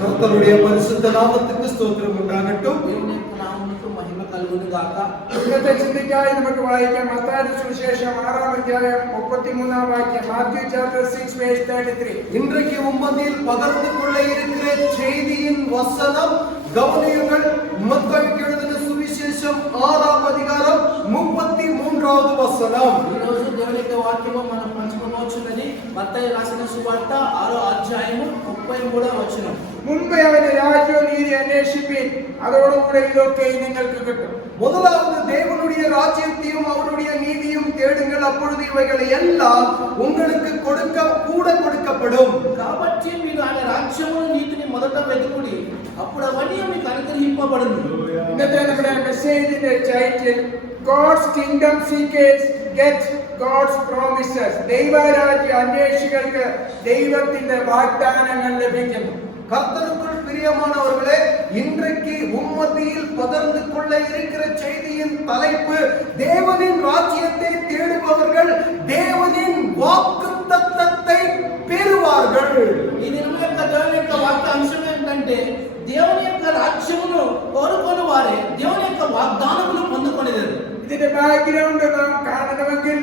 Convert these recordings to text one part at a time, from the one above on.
கர்த்தருடைய பரிசுத்த நாமத்துக்கு ஸ்தோத்திரம் உண்டாகட்டும். దేవుని యొక్క నామమునకు మహిమ కలుగును గాక. ഇന്നത്തെ ചിന്തയ്ക്കായി നമുക്ക് വായിക്കാം മത്തായിയുടെ സുവിശേഷം 6-ാം അധ്യായം 33-ാം വാക്യം. Matthew chapter 6 verse 33. இன்றைக்கு உம்மதியில் பகிர்ந்து கொள்ள இருக்கிற செய்தியின் வசனம் கவனியுங்கள். மத்தேயு எழுதின சுவிசேஷம் 6-ாம் அதிகாரம் 33வது வசனம். ఈ రోజు దేవుని యొక్క వాక్యము మనం పంచుకోవచ్చున్నది మత్తయి రాసిన సువార్త 6వ అధ్యాయము 33వ వచనం. മുൻപേ അവന്റെ രാജ്യവും നീതി അന്വേഷിപ്പീൻ, അതോടുകൂടെ ഇതൊക്കെ നിങ്ങൾക്ക് കിട്ടും. முதலாவது தேவனுடைய ராஜ்யத்தையும் அவருடைய நீதியும் தேடுங்கள், அப்பொழுது இவைகள் எல்லாம் உங்களுக்கு கொடுக்கப்படும். కాబట్టి మీరు ఆయన రాజ్యమును నీతిని మొదట వెతుకుడి, అప్పుడు అవన్నీ మీకు అనుగ్రహింపబడును. ഇന്നത്തെ നമ്മുടെ മെസ്സേജിന്റെ title God's Kingdom Seekers Get God's Promises. ദൈവരാജ്യ അന്വേഷികൾക്ക് ദൈവത്തിന്റെ വാഗ്ദാനങ്ങൾ ലഭിക്കുന്നു. கர்த்தருக்குள் பிரியமானவர்களே, இன்றைக்கு உம்மத்தியில் பகிர்ந்து கொள்ள இருக்கிற செய்தியின் தலைப்பு தேவனின் ராஜ்யத்தை தேடுபவர்கள் தேவனின் வாக்குத்தத்தத்தை பெறுவார்கள். ఈ దినం యొక్క దేవుని యొక్క వాక్య అంశం ఏంటంటే దేవుని యొక్క రాజ్యమును కోరుకొని వారే దేవుని యొక్క వాగ్దానములు పొందుకొనేది. ഇതിന്റെ ബാക്ക്ഗ്രൗണ്ട് നാം കാണണമെങ്കിൽ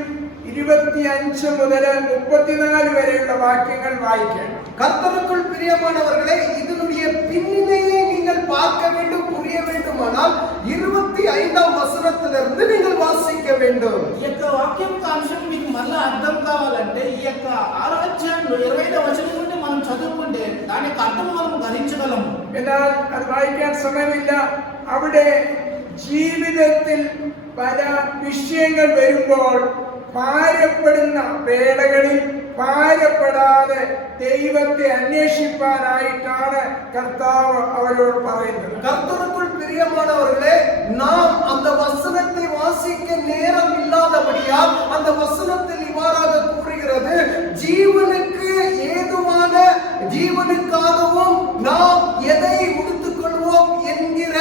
25 മുതൽ 34 വരെയുള്ള വാക്യങ്ങൾ വായിക്കണം. கர்த்தருக்குள் பிரியமானவர்களே, இதனுடைய பின்னணியை நீங்கள் பார்க்க வேண்டும், புரிய வேண்டுமானால் 25ஆம் வசனத்திலிருந்து நீங்கள் வாசிக்க வேண்டும். ఈ యొక్క వాక్యం అంశం మీకు మళ్ళీ అర్థం కావాలంటే ఈ యొక్క 6వ అధ్యాయంలో 25వ వచనం నుండి మనం చదువుకుంటే దాని యొక్క అర్థం మనం గ్రహించగలము. എന്നാൽ അത് വായിക്കാൻ സമയമില്ല. അവിടെ ജീവിതത്തിൽ പല വിഷയങ്ങൾ വരുമ്പോൾ ഭാരപ്പെടുന്ന വേളകളിൽ ഭാരപ്പെടാതെ ദൈവത്തെ അന്വേഷിപ്പാനായിട്ടാണ് കർത്താവ് അവരോട് പറയുന്നത്. கர்த்தருக்குள் பிரியமானவர்களே, நாம் அந்த வசனத்தை வாசிக்க நேரம் இல்லாதபடியால் அந்த வசனத்தில் இவ்வாறாக கூறுகிறது, ஜீவனுக்கு ஏதுவான ஜீவனுக்காகவும் நாம் எதை உடுத்துக் கொள்வோம் என்கிற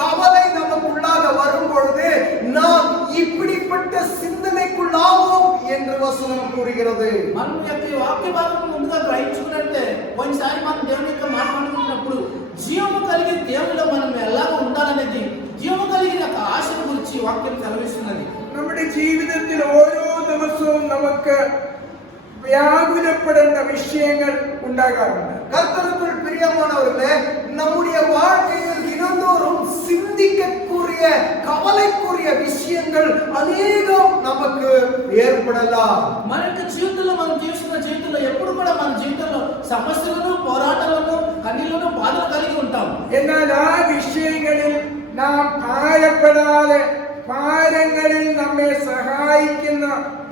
கவலை நமக்குள்ளாக வரும் பொழுது நாம் இப்படிப்பட்ட சிந்தனைக்குள்ளாவோம் என்று வசனம் கூறுகிறது. మనం యొక్క ఈ వాక్య భాగం ముందుగా గ్రహించుకున్నట్టే కొన్నిసారి మనం దేవుని యొక్క మాట్లాడుకున్నప్పుడు జీవము కలిగి దేవుడిలో మనం ఎలా ఉండాలనేది జీవము కలిగిన యొక్క ఆశను గురించి వాక్యం సెలవిస్తున్నది. നമ്മുടെ ജീവിതത്തിൽ ഓരോ ദിവസവും നമുക്ക് വ്യാകുലപ്പെടേണ്ട വിഷയങ്ങൾ ഉണ്ടാകാറുണ്ട്. கர்த்தருக்குள் பிரியமானவர்களே, நம்முடைய வாழ்க்கையில் தினந்தோறும் சிந்திக்கக்கூடிய கவலைக்குரிய விஷயங்கள் அநேகம் நமக்கு ஏற்படலாம். మన యొక్క జీవితంలో మనం జీవిస్తున్న జీవితంలో ఎప్పుడు కూడా మన జీవితంలో సమస్యలను, పోరాటాలను, కన్నీళ్లను, బాధలు కలిగి ఉంటాం. എന്നാൽ ആ വിഷയങ്ങളിൽ നാം ഭാരപ്പെടാതെ ഭാരങ്ങളിൽ നമ്മെ സഹായിക്കുന്ന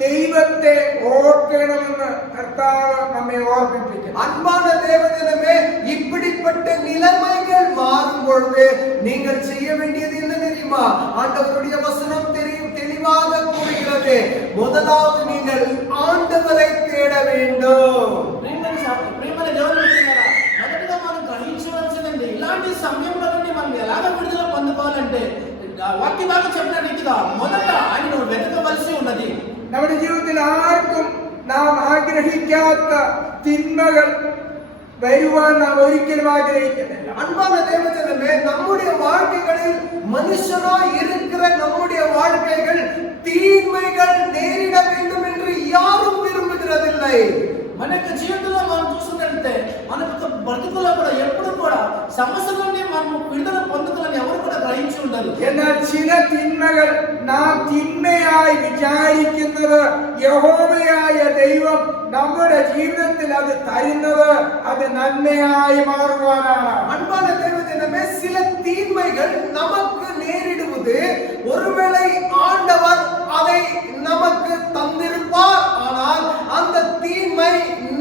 ദൈവത്തെ ഓർക്കണമെന്ന് കർത്താവ് നമ്മെ ഓർമ്മിപ്പിക്കുന്നു. அன்பான தேவஜனமே, இப்படிப்பட்ட நிலைமைகள் மாறும் பொழுது நீங்கள் செய்ய வேண்டியது என்ன தெரியுமா? ஆண்டவருடைய வசனம் தெளிவாக கூறுகிறது, முதலாவது நீங்கள் ஆண்டவரை தேட வேண்டும். ప్రేమని దేవుని బిడ్డలారా, మొదటగా మనం గ్రహించవలసిందండి ఇలాంటి సమయంలో నుండి మనం ఎలాగ విడుదల పొందుకోవాలంటే వాక్య భాగం చెప్పిన రీతిగా మొదట ఆయనను వెతకవలసి ఉన్నది. നമ്മുടെ ജീവിതത്തിൽ ആർക്കും നാം ആഗ്രഹിക്കാത്ത തിന്മകൾ വരുവാൻ നാം ഒരിക്കലും ആഗ്രഹിക്കുന്നില്ല. அன்பான தேவஜனமே, நம்முடைய வாழ்க்கைகளில் மனுஷனாய் இருக்கிற நம்முடைய வாழ்க்கைகள் தீமைகள் நேரிட வேண்டும் என்று யாரும் விரும்புகிறதில்லை. మన యొక్క జీవితంలో మనం చూస్తున్నట్లయితే మన యొక్క బ్రతుకులో కూడా ఎప్పుడు కూడా సమస్యల నుండి మనం విడుదల పొందుకోవాలని ఎవరు కూడా గ్రహించి ఉండరు. എന്നാൽ ചില തിന്മകൾ നാം തിന്മയായി വിചാരിക്കുന്നത് യഹോവയായ ദൈവം നമ്മുടെ ജീവിതത്തിൽ അത് തരുന്നത് അത് നന്മയായി മാറുവാനാണ്. அன்பான தேவஜனமே, சில தீமைகள் நமக்கு நேரிடுவது ஒருவேளை ஆண்டவர் அதை நமக்கு தந்திருப்பார், ஆனால் அந்த தீமை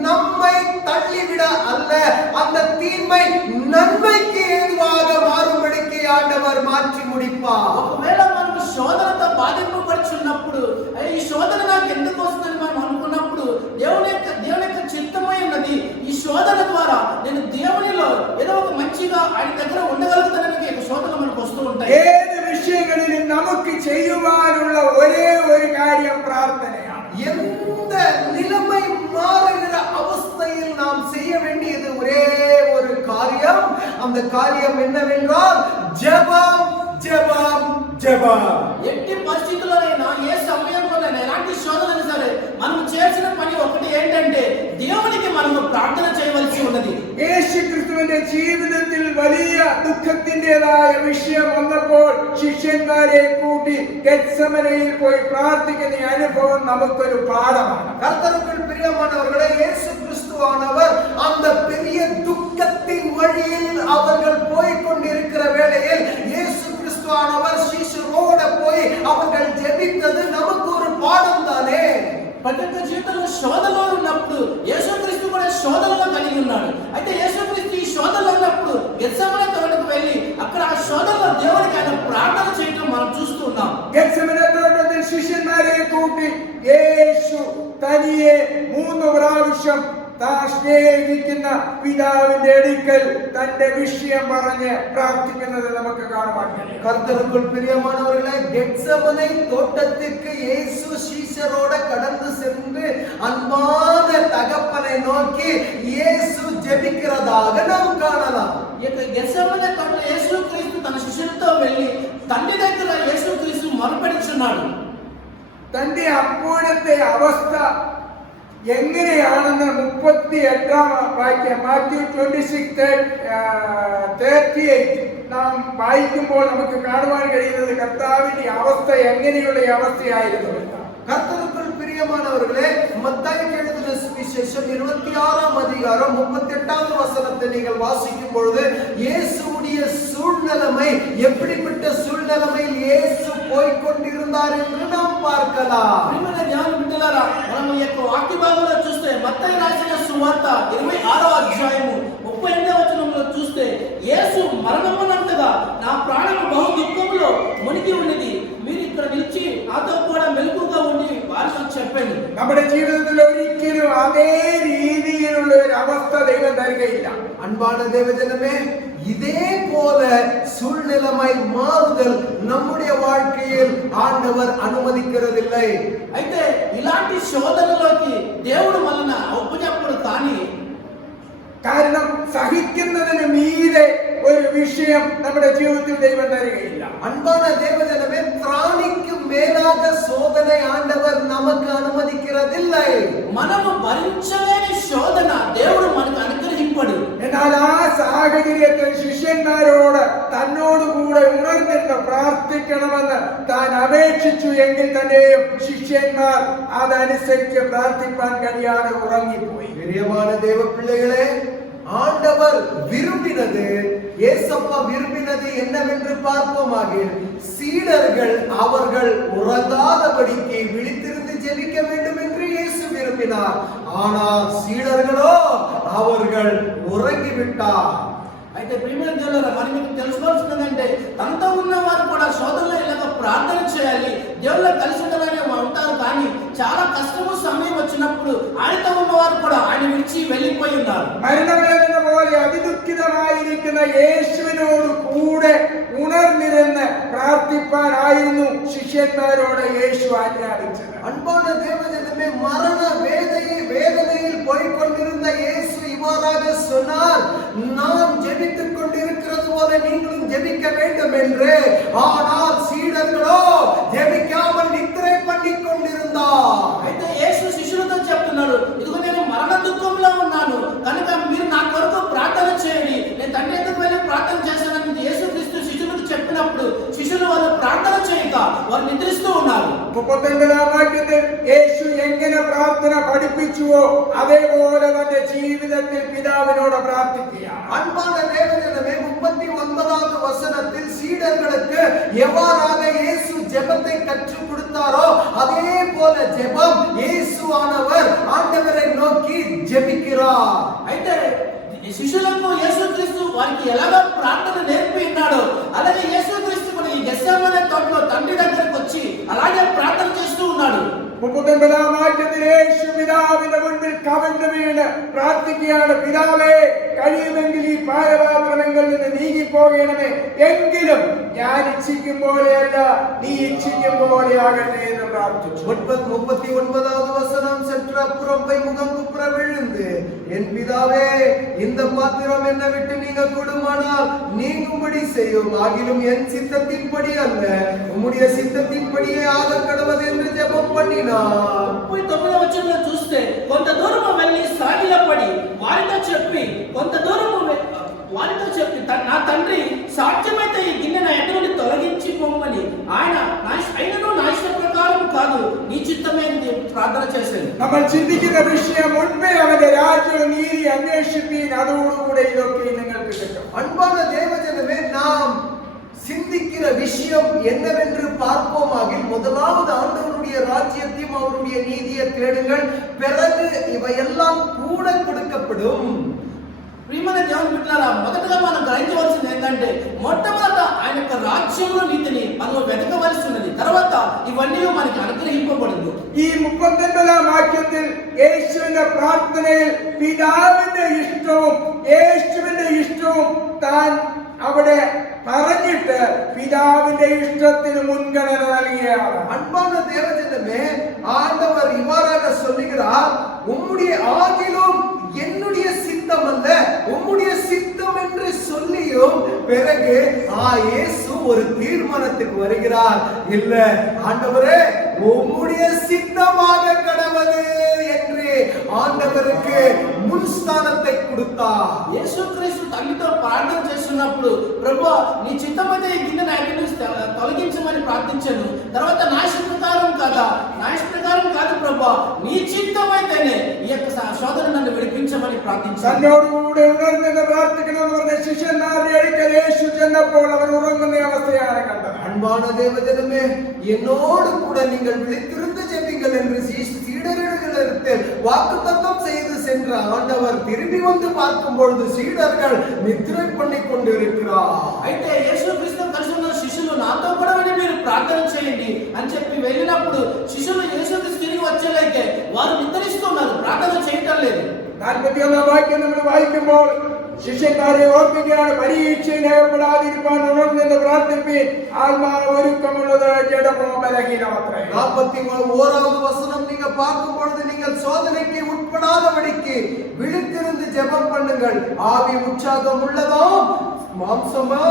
நம்மை தள்ளிவிட அல்ல, அந்த தீமை நன்மைக்கு ஏதுவாக மாறும்படிக்கு ஆண்டவர் மாற்றி முடிப்பார். ఒకవేళ మనం శోధనతో బాధింపబడుచున్నప్పుడు ఈ శోధన నాకు ఎందుకు వస్తుందని మనం అనుకున్నప్పుడు దేవుని యొక్క చిత్తమై ఉన్నది. ఈ శోధన ద్వారా నేను దేవునిలో ఏదో ఒక మంచిగా ఆయన దగ్గర ఉండగలుగుతానని శోధన మనకు వస్తూ ఉంటాయి. ഏത് വിഷയങ്ങളിലും നമുക്ക് ചെയ്യുവാനുള്ള ഒരേ ഒരു കാര്യം പ്രാർത്ഥനയാണ്. எந்த நிலைமை மாறுகிற அவஸ்தையில் நாம் செய்ய வேண்டியது ஒரே ஒரு காரியம், அந்த காரியம் என்னவென்றால் ஜெபம் ஜெபம் జపం. ఎట్టి పరిస్థితుల్లోనైనా ఏ సమయంలోనైనా ఎలాంటి శోధనైనా సరే మనం చేసిన పని ఒకటి ఏంటంటే దేవునికి మనం ప్రార్థన చేయవలసి ఉన్నది. യേശുക്രിസ്തുവിന്റെ ജീവിതത്തിൽ വലിയ ദുഃഖത്തിന്റേതായ വിഷയം വന്നപ്പോൾ ശിഷ്യന്മാരെ കൂട്ടി ഗെത്സമനയിൽ പോയി പ്രാർത്ഥിക്കുന്ന അനുഭവം നമുക്കൊരു പാഠമാണ്. கர்த்தருக்குள் பிரியமானவர்களே, இயேசு கிறிஸ்துவானவர் அந்த பெரிய துக்கத்தின் வழியில் அவர்கள் போய் கொண்டிருக்கிற வேளையில் இயேசு கிறிஸ்துவானவர் சீஷரோட போய் அவர்கள் ஜெபித்தது நமக்கு ஒரு பாடம் தானே. ప్రతి ఒక్క జీవితంలో శోధనలో ఉన్నప్పుడు యేసుక్రీస్తు కూడా శోధనలో కలిగి ఉన్నాడు. అయితే యేసుక్రీస్తు ఈ శోధనలో ఉన్నప్పుడు గెత్సెమనే తోటకు వెళ్ళి అక్కడ ఆ శోధనలో దేవునికి ఆయన ప్రార్థన చేయడం మనం చూస్తూ ఉన్నాం. ഗെത്സമനെ തോട്ടത്തിൽ ശിഷ്യന്മാരെ കൂട്ടി യേശു തനിയെ 3 പ്രാവശ്യം താൻ സ്നേഹിക്കുന്ന പിതാവിന്റെ അടുക്കൽ തന്റെ വിഷയം പറഞ്ഞ് പ്രാർത്ഥിക്കുന്നത് നമുക്ക് കാണുവാൻ കഴിയും. கர்த்தருக்குள் பிரியமானவர்களே, கெத்செமனை தோட்டத்திற்கு இயேசு சீஷரோட கடந்து சென்று அன்பான தகப்பனை நோக்கி இயேசு ஜெபிக்கிறதாக நாம் காணலாம். ఇక గెత్సెమనే తోటలో యేసుక్రీస్తు తన శిష్యులతో వెళ్ళి తండ్రి దగ్గర యేసుక్రీస్తు మొరపెడుచున్నాడు. തന്റെ അപ്പോഴത്തെ അവസ്ഥ എങ്ങനെയാണെന്ന് 38 വാക്യം മാത്യു 26:38 നാം വായിക്കുമ്പോൾ നമുക്ക് കാണുവാൻ കഴിയുന്നത് കർത്താവിന്റെ അവസ്ഥ എങ്ങനെയുള്ള അവസ്ഥയായിരുന്നു. கர்த்தருக்குள் பிரியமானவர்களே, மத்தேயு எழுதின சுவிசேஷம் 26ஆம் அதிகாரம் 38வது வசனத்தை நீங்கள் வாசிக்கும் பொழுது இயேசுவுடைய சூழ்நிலைமை எப்படிப்பட்ட சூழ்நிலைமையில் இயேசு போய் கொண்டிருந்தார் என்று நாம் பார்க்கலாம். ప్రియమైన జ్ఞాన బిడ్డలారా, మనం ఈ యొక్క వాక్య భాగంలో చూస్తే మత్తయి రాసిన సువార్త 26వ అధ్యాయము 38వ వచనంలో చూస్తే యేసు మరణమునంతగా నా ప్రాణము బహు దుఃఖములో మునిగి ఉన్నది, మీరు ఇక్కడ నిలిచి నాతో కూడా మెలకుగా ఉండి వారితో చెప్పండి. നമ്മുടെ ജീവിതത്തിൽ ഒരിക്കലും അതേ രീതിയിലുള്ള ഒരു അവസ്ഥ ദൈവം തരികയില്ല. அன்பான தேவஜனமே, இதே போல சூழ்நிலைமை மாறுதல் நம்முடைய வாழ்க்கையில் ஆண்டவர் அனுமதிக்கிறதில்லை. అయితే ఇలాంటి శోధనలోకి దేవుడు మనల్ని ఒప్పుచెప్పడు. కానీ കാരണം സഹിക്കുന്നതിന് മീതെ ഒരു വിഷയം നമ്മുടെ ജീവിതത്തിൽ ദൈവം തരികയില്ല. அன்பான தேவஜனமே, திராணிக்கு மேலாக சோதனை ஆண்டவர் நமக்கு அனுமதிக்கிறதில்லை. మనము భరించలేని శోధన దేవుడు మనకు అనుగ్రహింపడు. എന്നാൽ ആ സാഹചര്യത്തിൽ ശിഷ്യന്മാരോട് തന്നോടുകൂടെ ഉണർന്നിരുന്ന് പ്രാർത്ഥിക്കണമെന്ന് താൻ അപേക്ഷിച്ചു എങ്കിൽ തന്നെയും ശിഷ്യന്മാർ അതനുസരിച്ച് പ്രാർത്ഥിപ്പാൻ കഴിയാതെ ഉറങ്ങിപ്പോയി. பிரியமான தேவ பிள்ளைகளே, ஆண்டவர் விரும்பினது, ஏசப்பா விரும்பினது என்னவென்று பார்ப்போமாக, சீடர்கள் அவர்கள் உறங்காதபடிக்கு விழித்திருந்து ஜெபிக்க வேண்டும் என்று இயேசு விரும்பினார். ஆனால் சீடர்களோ அவர்கள் உறங்கிவிட்டார். అయితే ప్రియమైన దేవులారా, మరి మీకు తెలుసుకోవాల్సిందంటే తనతో ఉన్న వారు కూడా శోధనలో ఇలాగ ప్రార్థన చేయాలి, దేవుళ్ళ కలిసి ఉండాలని ఉంటారు. కానీ చాలా కష్టము సమయం వచ్చినప్పుడు ఆయనతో ఉన్నవారు కూడా ఆయన విడిచి వెళ్ళిపోయి ఉన్నారు. മരണവേദന പോലെ അതിദുഃഖിതമായിരിക്കുന്ന യേശുവിനോട് കൂടെ ഉണർന്നിരുന്ന് പ്രാർത്ഥിപ്പാനായിരുന്നു ശിഷ്യന്മാരോട് യേശു ആജ്ഞാപിച്ചത്. அன்பான தேவஜனமே, மரண வேதனையில் போய்கொண்டிருந்த இயேசு இவ்வாறாக சொன்னார், நான் ஜெபித்துக் கொண்டிருக்கிறது போல நீங்களும் ஜெபிக்க வேண்டும் என்று. ஆனால் சீடர்களோ ஜெபிக்காமல் நித்திரை பண்ணிக் கொண்டிருந்தார். అయితే యేసు శిష్యులతో చెప్తున్నాడు, ఇదిగో నేను మరణ దుఃఖంలో ఉన్నాను కనుక మీరు నా కొరకు ప్రార్థన చేయండి, నేను తండ్రి ఎదుగు వెళ్ళి ప్రార్థన చేశానని యేసుక్రీస్తు శిష్యులకు చెప్పినప్పుడు శిష్యులు వాళ్ళు ప్రార్థన చేయక వారు నిద్రిస్తూ ఉన్నారు. 39ാം വാക്യത്തിൽ യേശു എങ്ങനെ പ്രാർത്ഥന പഠിപ്പിച്ചുവോ അതേപോലെ തന്റെ ജീവിതത്തിൽ പിതാവിനോട് പ്രാർത്ഥിക്കുക. அன்பான தேவஜனமே, 39வது வசனத்தில் சீடர்களுக்கு எவ்வாறாக இயேசு ஜெபத்தை கற்றுக் கொடுத்தாரோ அதே போல ஜெபம் இயேசுவானவர் ஆண்டவரை நோக்கி ஜெபிக்கிறார். అయితే శిష్యులకు యేసుక్రీస్తు వారికి ఎలాగో ప్రార్థన నేర్పి ఉన్నాడో అలాగే యేసుక్రీస్తు కూడా ఈ గెత్సెమనే తోటలో తండ్రి దగ్గరకు వచ్చి అలాగే ప్రార్థన చేస్తూ ఉన్నాడు. 39ാം വാക്യത്തിൽ യേശു പിതാവിന്റെ മുൻപിൽ കവിണ്ണു വീണ് പ്രാർത്ഥിക്കുകയാണ്, പിതാവേ, കഴിയുമെങ്കിൽ ഈ പാനപാത്രമെങ്കിൽ നിന്ന് നീങ്ങി പോകണമേ. എങ്കിലും ഞാൻ ഇച്ഛിക്കും പോലെയല്ല, നീ ഇച്ഛിക്കും പോലെയാകട്ടെ എന്ന് പ്രാർത്ഥിച്ചു. 39வது வசனம், சற்று அப்புறம் போய் முகம் குப்புற விழுந்து, என் பிதாவே, இந்த பாத்திரம் என்னை விட்டு நீங்க கூடுமானால் நீங்கும்படி செய்யும், ஆகிலும் என் சித்தத்தின்படி அல்ல, உம்முடைய சித்தத்தின்படியே ஆக கடவது என்று ஜெபம் பண்ணினார். 39వ వచనంలో చూస్తే కొంత దూరం వెళ్ళి సాగిలపడి వారితో చెప్పి నా తండ్రి సాధ్యమైతే ఈ గిన్నె నా ఎదురు నుండి తొలగించి పొమ్మని ఆయనను నా ఇష్ట ప్రకారం కాదు నీ చిత్తమే అని ప్రార్థన చేశాను. നമ്മൾ ചിന്തിക്കുന്ന വിഷയം മുൻപേ അവന്റെ രാജ്യവും നീതി അന്വേഷിപ്പീൻ, അതോടുകൂടെ ഇതൊക്കെ നിങ്ങൾക്ക് കിട്ടും. அன்பான தேவஜனமே, நாம் சிந்திக்கிற விஷயம் என்னவென்று பார்ப்போமாகில், முதலாவது ஆண்டவருடைய ராஜ்யத்தையும் அவருடைய நீதியை தேடுங்கள், பிறகு இவையெல்லாம் கூட கொடுக்கப்படும். ప్రియమైన దేవుని బిడ్డలారా, మొదటగా మనం గ్రహించవలసింది ఏంటంటే, మొట్టమొదట ఆయన యొక్క రాజ్యంలో నీతిని మనం వెతకవలసి ఉన్నది. తర్వాత ఇవన్నీ మనకి అనుగ్రహింపబడింది. ഈ 39ാം വാക്യത്തിൽ യേശുവിന്റെ പ്രാർത്ഥനയിൽ പിതാവിന്റെ ഇഷ്ടവും താൻ അവിടെ പറഞ്ഞിട്ട് പിതാവിന്റെ ഇഷ്ടത്തിന് മുൻഗണന നൽകിയാണ്. அன்பான தேவஜனமே, ஆண்டவர் இவ்வாறாக சொல்லுகிறார், உம்முடைய ஆகிலும் என்னுடைய சித்தம் அல்ல, உம்முடைய சித்தம் என்று சொல்லியும் பிறகு இயேசு ஒரு தீர்மானத்துக்கு வருகிறார். இல்ல ஆண்டவரே, உம்முடைய சித்தமாக கடவது என்று ஆண்டவருக்கு முன்ஸ்தானத்தை கொடுத்தார். యేసుక్రీస్తు తల్లితో ప్రార్థన చేస్తున్నప్పుడు, ప్రభువా నీ చిత్తమైతే ఈ గిన్నె నా ఎదురు నుంచి తొలగించమని ప్రార్థించాను. తర్వాత నా ఇష్ట ప్రకారం కాదు ప్రభువా, నీ చిత్తమైతేనే ఈ యొక్క సోదరుడు నన్ను విడిపించమని ప్రార్థించాను. തന്നോടുകൂടെ ഉണർന്ന് പ്രാർത്ഥിക്കണമെന്ന് പറഞ്ഞ ശിഷ്യന്മാരുടെ അടുക്കൽ യേശു ചെന്നപ്പോൾ അവർ ഉറങ്ങുന്ന അവസ്ഥയാണ് കണ്ടത്. அன்பான தேவஜனமே, என்னோடு கூட நீங்கள் விழித்திருந்து ஜெபிங்கள் என்று சீடர்களிடத்தில் வாக்குத்தத்தம் செய்து சென்ற ஆண்டவர் திரும்பி வந்து பார்க்கும் பொழுது சீடர்கள் நித்திரை பண்ணி கொண்டிருக்கிறார். అయితే యేసుక్రీస్తు కలిసి ఉన్న శిష్యులు నాతో కూడా వెళ్ళి మీరు ప్రార్థన చేయండి అని చెప్పి వెళ్ళినప్పుడు శిష్యులు యేసుక్రీస్తు తిరిగి వచ్చేలాగే వారు నిద్రిస్తున్నారు, ప్రార్థన చేయటం లేదు. 41ാം വാക്യം നമ്മൾ വായിക്കുമ്പോൾ ശിഷ്യന്മാരെ ഓർപ്പിക്കുകയാണ്, പരീക്ഷയിൽ ഏർപ്പെടാതിരിക്കാൻ ഉണർന്നെന്ന് പ്രാർത്ഥിപ്പീൻ, ആത്മാവ് ഒരുക്കമുള്ളത് ജഡമോ ബലഹീനമത്രേ. 41வது வசனம் நீங்க பார்க்கும் பொழுது, நீங்கள் சோதனைக்கு உட்படாதபடிக்கு விழித்திருந்து ஜெபம் பண்ணுங்கள், ஆவி உற்சாகம் உள்ளதோ மாம்சமா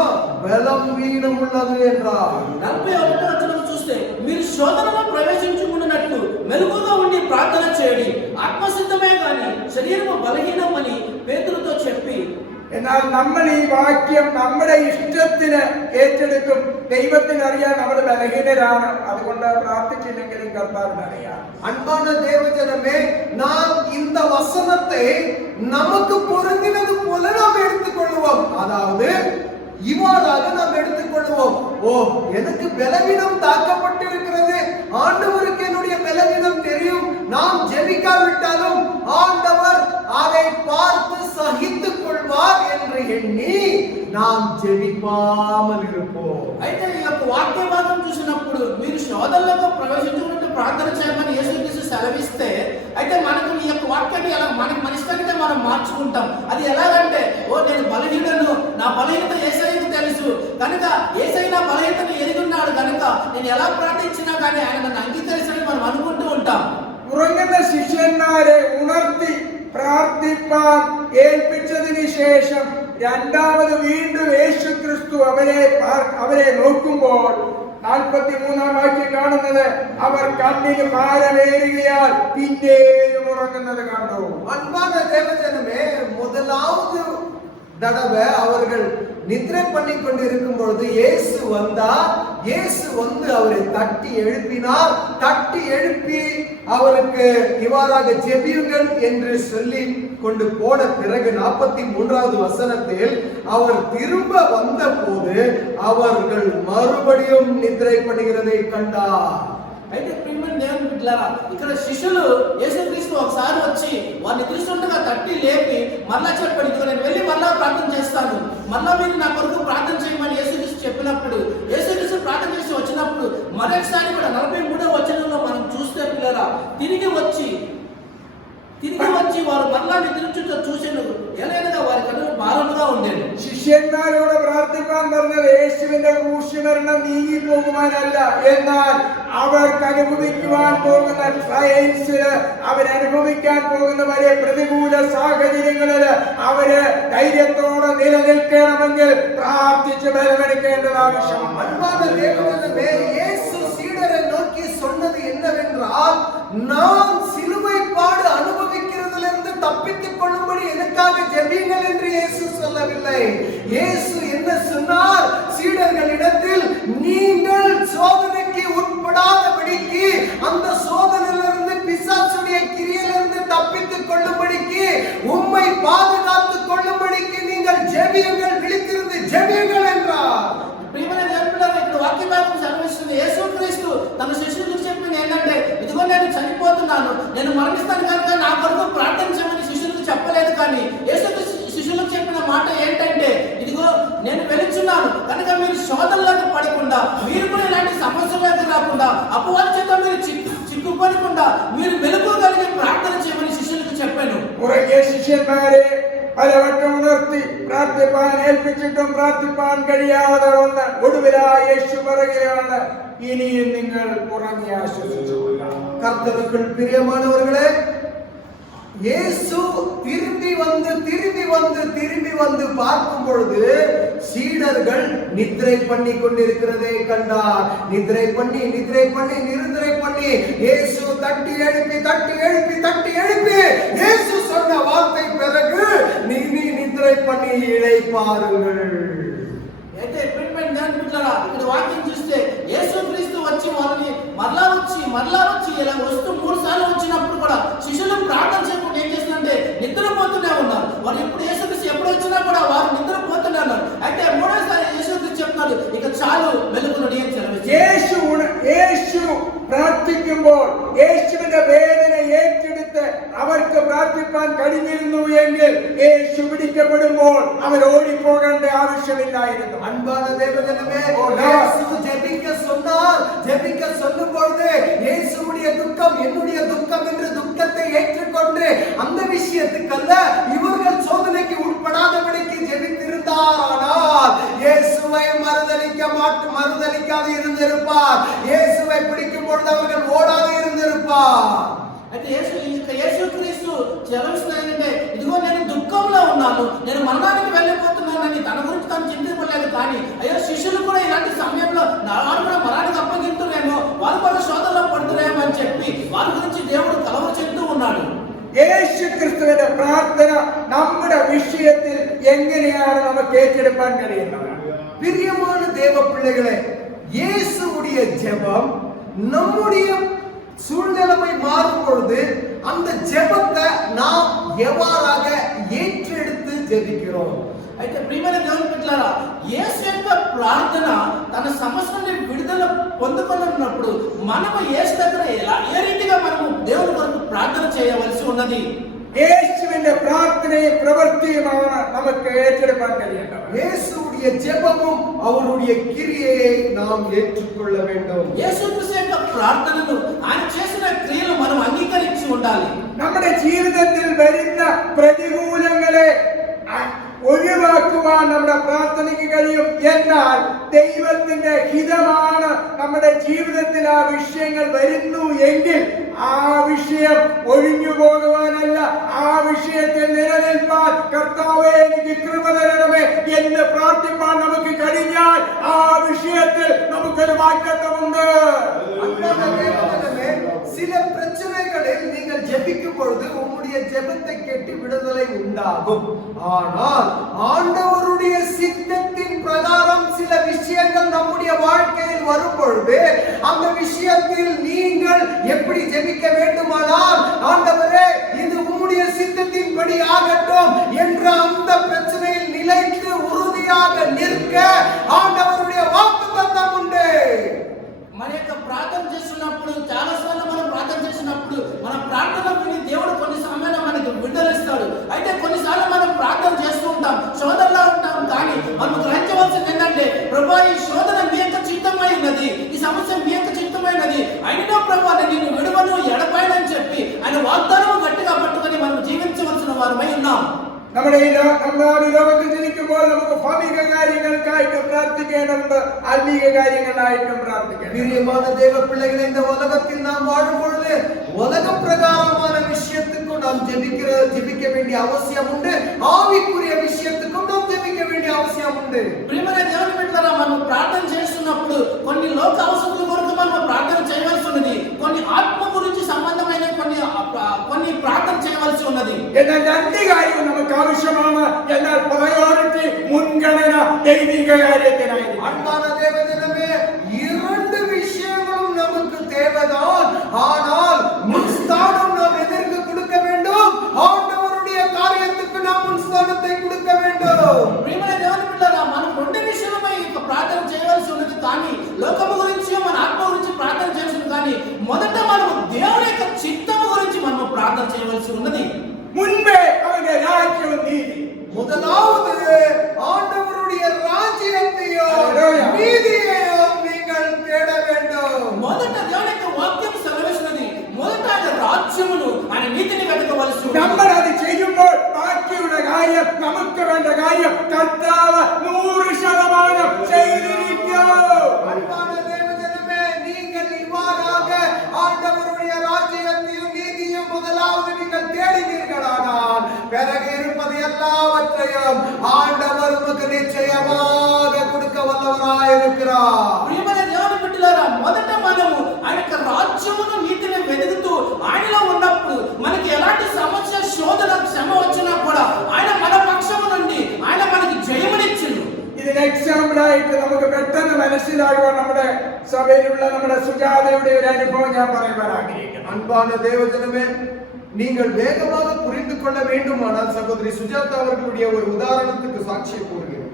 பலம் வீணம் உள்ளது என்றார். 41వ వచనం చూస్తే, మీరు శోధనలో ప్రవేశించుకున్నట్లు మెలకుగా ఉండి ప్రార్థన చేయండి, ఆత్మసిద్ధమే గాని శరీరము బలహీనం అని పేతురుతో చెప్పి. എന്നാൽ നമ്മൾ ഈ വാക്യം നമ്മുടെ ഇഷ്ടത്തിന് ഏറ്റെടുക്കും. ദൈവത്തിന് അറിയാൻ നമ്മൾ ബലഹീനരാണ്, അതുകൊണ്ട് പ്രാർത്ഥിച്ചില്ലെങ്കിലും കർത്താവിന് അറിയാം. அன்பான தேவஜனமே, நாம் இந்த வசனத்தை நமக்கு பொருந்தினது போல நாம் எடுத்துக்கொள்வோம். அதாவது இவ்வாறாக நாம் எடுத்துக்கொள்வோம். எனக்கு பலவீனம் தாக்கப்பட்டிருக்கிறது, ஆண்டவருக்கு என்னுடைய பலவீனம் தெரியும், நாம் ஜெபிக்காவிட்டாலும் ஆண்டவர் அதை பார்த்து சகித்துக் கொள்வார் என்று எண்ணி நாம் ஜெபிக்காமல் இருப்போம். అయితే ఈ యొక్క వాక్య భాగం చూసినప్పుడు, మీరు శోధనలకు ప్రవేశించుకున్నట్టు ప్రార్థన చేయమని యేసుక్రీస్తు సెలవిస్తే, అయితే మనకు ఈ యొక్క వాక్యాన్ని ఎలా మన ఇష్టానికి మనం మార్చుకుంటాం. అది ఎలాగంటే, నేను బలహీనను, నా బలహీనత యేసయ్యకు తెలుసు కనుక, యేసయ్య నా బలహీనతను ఎరిగిన్నాడు కనుక నేను ఎలా ప్రార్థించినా కానీ ఆయన నన్ను అంగీకరిస్తాడని మనం అనుకుంటూ ఉంటాం. ഉറങ്ങുന്ന ശിഷ്യന്മാരെ ഉണർത്തി പ്രാർത്ഥിപ്പാൻ ഏൽപ്പിച്ചതിന് ശേഷം രണ്ടാമത് വീണ്ടും യേശുക്രിസ്തു അവരെ നോക്കുമ്പോൾ 43ാം വാക്യം കാണുന്നത്, അവർ കണ്ണിന് ഭാരമേറുകയാൽ പിന്നെയും ഉറങ്ങുന്നത് കണ്ടു. அன்பான தேவஜனமே, முதலாவது தடவை அவர்கள் நித்திரை பண்ணி கொண்டிருக்கும் பொழுது இயேசு வந்தார். இயேசு வந்து அவரை தட்டி எழுப்பினார். தட்டி எழுப்பி அவருக்கு இவ்வாறாக ஜெபியுங்கள் என்று சொல்லி கொண்டு போன பிறகு 43வது வசனத்தில் அவர் திரும்ப வந்த போது அவர்கள் மறுபடியும் நித்திரை பண்ணுகிறதை கண்டார். అయితే ప్రియమైన దేవుని బిడ్డలారా, ఇక్కడ శిష్యులు యేసుక్రీస్తు ఒకసారి వచ్చి వారిని నిద్రిస్తుండగా తట్టి లేపి మళ్ళా చెప్పాడు, ఇదిగో నేను వెళ్ళి మళ్ళా ప్రార్థన చేస్తాను, మళ్ళా మీరు నా కొరకు ప్రార్థన చేయమని యేసుక్రీస్తు చెప్పినప్పుడు, యేసుక్రీస్తు ప్రార్థన చేసి వచ్చినప్పుడు మరొకసారి కూడా 43వ వచనంలో మనం చూస్తే పిల్లరా, తిరిగి వచ్చి వారు మళ్ళా నిద్రించుట చూసేందుకు ఏలైనగా వారి కన్నులు భారముగా ఉండేది. శిష్యന്മാരോട് കർത്താൻ പറഞ്ഞത് യേശുവിന്റെ ക്രൂശുമരണം നീങ്ങിപ്പോകുവാനല്ല, എന്നാൽ അവർക്ക് അനുഭവിക്കുവാൻ പോകുന്ന ട്രയൽസില്, അവരനുഭവിക്കാൻ പോകുന്ന വലിയ പ്രതികൂല സാഹചര്യങ്ങളില് അവര് ധൈര്യത്തോടെ നിലനിൽക്കണമെങ്കിൽ പ്രാർത്ഥിച്ച് ബലമെടുക്കേണ്ടത് ആവശ്യമാണ്. அன்பான தேவனே, இயேசு சீடரை நோக்கி சொன்னது என்னவென்றால், நான் சிலுவை பாடு அனுபவிக்கிறதிலிருந்து தப்பித்துக் கொள்ளும்படி எனக்காக ஜெபியுங்கள் என்று இயேசு சொல்லவில்லை. இயேசு என்ன சொன்னார்? சீடர்களிடத்தில், நீங்கள் சோதனைக்கு உட்படாதபடிக்கு, அந்த சோதனையிலிருந்து, பிசாசுடைய கிரியையிலிருந்து தப்பித்துக் கொள்ளும்படிக்கு, உம்மை பாதுகாத்துக் கொள்ளும்படிக்கு நீங்கள் ஜெபியுங்கள், விழித்திருந்து ஜெபியுங்கள் என்றார். ప్రియమైన దేవుని బిడ్డలారా, ఇక్కడ వాక్య భాగం సెలవిస్తుంది. యేసుక్రీస్తు తన శిష్యులకు చెప్పింది ఏంటంటే, ఇదిగో నేను చనిపోతున్నాను, నేను మరణిస్తాను కనుక నా కొరకు ప్రార్థన చేయమని శిష్యులకు చెప్పలేదు. కానీ యేసుక్రీస్తు శిష్యులకు చెప్పిన మాట ఏంటంటే, ఇదిగో నేను వెలుచున్నాను కనుక మీరు శోధనలకు పడకుండా, మీరు కూడా ఇలాంటి సమస్యలకు రాకుండా, అపవాది చేత మీరు చిక్కుపడకుండా మీరు మెలకువగలిగి ప్రార్థన చేయమని శిష్యులకు చెప్పాను. പുറകെ ശിഷ്യന്മാരെ പലവട്ടം ഉണർത്തി പ്രാർത്ഥിപ്പാൻ ഏൽപ്പിച്ചിട്ടും പ്രാർത്ഥിപ്പാൻ കഴിയാതെ വന്ന് ഒടുവിലായി യേശു പറയുകയാണ്, ഇനിയും നിങ്ങൾ ഉറങ്ങി ആശ്വസിച്ചുകൊള്ളുക. கர்த்தருக்குள் பிரியமானவர்களே, இயேசு திரும்பி வந்து பார்க்கும் பொழுது சீடர்கள் நித்திரை பண்ணி கொண்டிருக்கிறதை கண்டார். நித்திரை பண்ணி இயேசு தட்டி எழுப்பி இயேசு சொன்ன வார்த்தை பிறகு, நீ நித்திரை பண்ணி இளைப்பாருங்கள். అయితే ప్రియమైన దేవుని బిడ్డలారా, ఇక్కడ వాక్యం చూస్తే యేసుక్రీస్తు వచ్చి వారిని మరలా వచ్చి ఇలా వస్తూ 3 సార్లు వచ్చినప్పుడు కూడా శిష్యులు ప్రార్థన చేయకుండా ఏం చేస్తుందంటే నిద్రపోతూనే ఉన్నారు. వారు ఇప్పుడు యేసుక్రీస్తు ఎప్పుడు వచ్చినా కూడా వారు నిద్రపోతూనే ఉన్నారు. అయితే 3వ యేసుక్రీస్తు చెప్తున్నాడు, ఇక చాలు మెలకువని అని చెప్పారు. യേശു പ്രാർത്ഥിക്കുമ്പോൾ യേശുവിന്റെ വേദന ഏറ്റെടുത്ത് അവർക്ക് പ്രാർത്ഥിപ്പാൻ കഴിഞ്ഞിരുന്നു എങ്കിൽ യേശു പിടിക്കപ്പെടുമ്പോൾ അവർ ഓടിപ്പോകേണ്ട ആവശ്യമില്ലായിരുന്നു. அன்பான தேவஜனமே, இயேசு ஜெபிக்க சொல்லும் பொழுது இயேசுவுடைய துக்கம் என்னுடைய துக்கம் என்று துக்கத்தை ஏற்றுக்கொண்டு அந்த விஷயத்துக்கல்ல, இவர்கள் சோதனைக்கு உட்படாதபடிக்கு ஜெபித்திருந்தாரானால் இயேசுவை மறுதலிக்காது இருந்திருப்பார். இயேசுவை பிடிக்கும் பொழுது அவர்கள் ஓடாது இருந்திருப்பார். అయితే యేసుక్రీస్తు చెలవిస్తున్నాయంటే, ఇదిగో నేను దుఃఖంలో ఉన్నాను, నేను మరణానికి వెళ్ళిపోతున్నానని తన గురించి తాను చింతించలేదు. కానీ అయ్యో, శిష్యులు కూడా ఇలాంటి సమయంలో వారు కూడా మరణానికి అప్పగింతురేమో, వారు కూడా శోధనలో పడుతురేమో అని చెప్పి వారి గురించి దేవుడు కలవర చెందుతూ ఉన్నాడు. യേശു ക്രിസ്തുവിന്റെ പ്രാർത്ഥന നമ്മുടെ വിഷയത്തിൽ എങ്ങനെയാണ് നമുക്ക് ഏറ്റെടുക്കാൻ കഴിയുന്നത്? பிரியமான தேவ பிள்ளைகளே, இயேசுவுடைய ஜெபம் நம்முடைய சூழ்நிலைமை மாறும் பொழுது அந்த ஜெபத்தை நாம் எவ்வாறாக ஏற்றெடுத்து ஜெபிக்கிறோம்? అయితే ప్రియమైన దేవుని బిడ్డలారా, యేసు యొక్క ప్రార్థన తన సమస్యని విడుదల పొందుకున్నప్పుడు మనము యేసు దగ్గర ఏ రీతిగా మనము దేవుని కొరకు ప్రార్థన చేయవలసి ఉన్నది? യേശുവിന്റെ പ്രാർത്ഥനയും പ്രവൃത്തിയുമാണ് നമുക്ക് ഏറ്റെടുക്കാൻ കഴിയേണ്ടത്. இயேசுவுடைய ஜெபமும் அவருடைய கிரியையை நாம் ஏற்றுக்கொள்ள வேண்டும். యేసుక్రీస్తు యొక్క ప్రార్థనను, ఆయన చేసిన క్రియలు మనం అంగీకరించి ఉండాలి. നമ്മുടെ ജീവിതത്തിൽ വരുന്ന പ്രതികൂലങ്ങളെ ഒഴിവാക്കുവാൻ നമ്മുടെ പ്രാർത്ഥനയ്ക്ക് കഴിയും. എന്നാൽ ദൈവത്തിന്റെ ഹിതമാണ് നമ്മുടെ ജീവിതത്തിൽ ആ വിഷയങ്ങൾ വരുന്നു എങ്കിൽ ആ വിഷയം ഒഴിഞ്ഞു പോകുവാനല്ല, ആ വിഷയത്തിൽ നിലനിൽപ്പാൻ കർത്താവേ എനിക്ക് കൃപ തരണമേ എന്ന് പ്രാർത്ഥിപ്പാൻ നമുക്ക് കഴിഞ്ഞാൽ ആ വിഷയത്തിൽ നമുക്കൊരു വാഗ്ദത്തമുണ്ട്. சில பிரச்சனைகளில் நீங்கள் ஜெபிக்கும் பொழுது உங்களுடைய ஜெபத்தை கேட்டு விடுதலை உண்டாகும். ஆனால் ஆண்டவருடைய சித்தத்தின் பிரகாரம் சில விஷயங்கள் நம்முடைய வாழ்க்கையில் வரும் பொழுது அந்த விஷயத்தில் நீங்கள் எப்படி ஜெபிக்க வேண்டுமானால், ஆண்டவரே இது உம்முடைய சித்தத்தின்படி ஆகட்டும் என்ற அந்த பிரச்சனையில் நிலைத்து உறுதியாக நிற்க ஆண்டவருடைய வாக்குத்தத்தம் உண்டு. మన యొక్క ప్రార్థన చేస్తున్నప్పుడు, చాలా సార్లు మనం ప్రార్థన చేసినప్పుడు మన ప్రార్థన విని దేవుడు కొన్ని సమయంలో మనకి విడుదలిస్తాడు. అయితే కొన్నిసార్లు మనం ప్రార్థన చేస్తూ ఉంటాం, శోధనలో ఉంటాం. కానీ మనం గ్రహించవలసింది ఏంటంటే, ప్రభువా ఈ శోధన మీ యొక్క చిత్తమై ఉన్నది, ఈ సమస్య మీ యొక్క చిత్తమైనది, అయినా ప్రభువా నిన్ను విడువను ఎడపాయనని చెప్పి ఆయన వాగ్దానం గట్టిగా పట్టుకొని మనం జీవించవలసిన వారమై ఉన్నాం. നമ്മുടെ ഈ ലോകത്തിൽ ജനിക്കുമ്പോൾ നമുക്ക് ഭൗമിക കാര്യങ്ങൾക്കായിട്ട് പ്രാർത്ഥിക്കേണ്ടതുണ്ട്, ആത്മീക കാര്യങ്ങളായിട്ടും പ്രാർത്ഥിക്കണം. பிரியமான தேவ பிள்ளைகளை, இந்த உலகத்தில் நாம் வாழும் பொழுது உலக பிரகாரமான விஷயத்துக்கும் நாம் ஜெபிக்க வேண்டிய அவசியம் உண்டு. ஆவிக்குரிய விஷயத்துக்கும் நாம் ஜெபிக்க வேண்டிய அவசியம் உண்டு. ప్రియమైన దేవుని బిడ్డలారా, మనం ప్రార్థన చేస్తున్నప్పుడు కొన్ని లోక అవసరాల కొరకు మనం ప్రార్థన చేయవలసి ఉన్నది. కొన్ని ఆత్మ గురించి సంబంధమైన కొన్ని ప్రార్థన చేయవలసి ఉన్నది. എന്നാൽ രണ്ട് കാര്യവും നമുക്ക് ആവശ്യമാണ്. എന്നാൽ പ്രയോറിറ്റി, മുൻഗണന ദൈവിക കാര്യത്തിനായിരിക്കും. அன்பான தேவஜனமே, இரண்டு விஷயங்களும் நமக்கு தேவைதான். ஆனால் முன்ஸ்தானம் நாம் எதற்கு கொடுக்க வேண்டும்? ஆண்டவருடைய காரியத்துக்கு நாம் முன்ஸ்தானத்தை கொடுக்க வேண்டும். ప్రియమైన దేవుని బిడ్డలారా, మనం రెండు విషయాలపై ప్రార్థన చేయవలసి ఉన్నది. కానీ లోకము గురించి, మన ఆత్మ గురించి ప్రార్థన చేస్తుంది. కానీ మొదట మనం దేవుని యొక్క చిత్తము గురించి మనం ప్రార్థన చేయవలసి ఉన్నది. മുൻപേ അവന്റെ രാജ്യവും നീതി. முதலாவது ஆண்டவருடைய ராஜ்யத்தையும் நீதியையும் நீங்கள் தேட வேண்டும். మొదట దేవుని యొక్క వాక్యం సెలవిస్తున్నది. మొదట ఆయన రాజ్యమును, ఆయన నీతిని వెతకవలసి ఉన్నది. നമ്മൾ അത് ചെയ്യുമ്പോൾ ബാക്കിയുള്ള കാര്യം, നമുക്ക് വേണ്ട കാര്യം കർത്താവ് 100% ചെയ്തിരിക്കും. அன்பான தேவஜனமே, நீங்கள் இவ்வாறாக ஆண்டவருடைய ராஜ்யத்தையும் நீதியும் முதலாவது நீங்கள் தேடினீர்களானால் பிறகு இருப்பது எல்லாவற்றையும் ஆண்டவர் உமக்கு நிச்சயமாக கொடுக்க வல்லவராய் இருக்கிறார். ప్రియమైన దేవుని బిడ్డలారా, మొదట మనము ఆయన యొక్క రాజ్యమును, నీతిని వెతుకుతూ ఆయనలో ఉన్నప్పుడు మనకి ఎలాంటి సమస్య, శోధన, శ్రమ వచ్చినా కూడా ఆయన మన పక్షము నుండి ఆయన మనకి జయమునిచ్చిండు. ഇതിന് എക്സാമ്പിൾ ആയിട്ട് നമുക്ക് പെട്ടെന്ന് മനസ്സിലാകുവാൻ നമ്മുടെ സഭയിലുള്ള നമ്മുടെ സുജാതയുടെ ഒരു അനുഭവം ഞാൻ പറയാൻ ആഗ്രഹിക്കുന്നു. அன்பான தேவஜனமே, நீங்கள் வேகமாக புரிந்து கொள்ள வேண்டுமானால் சகோதரி சுஜாதா அவர்களுடைய ஒரு உதாரணத்துக்கு சாட்சியம் கூறுகிறேன்.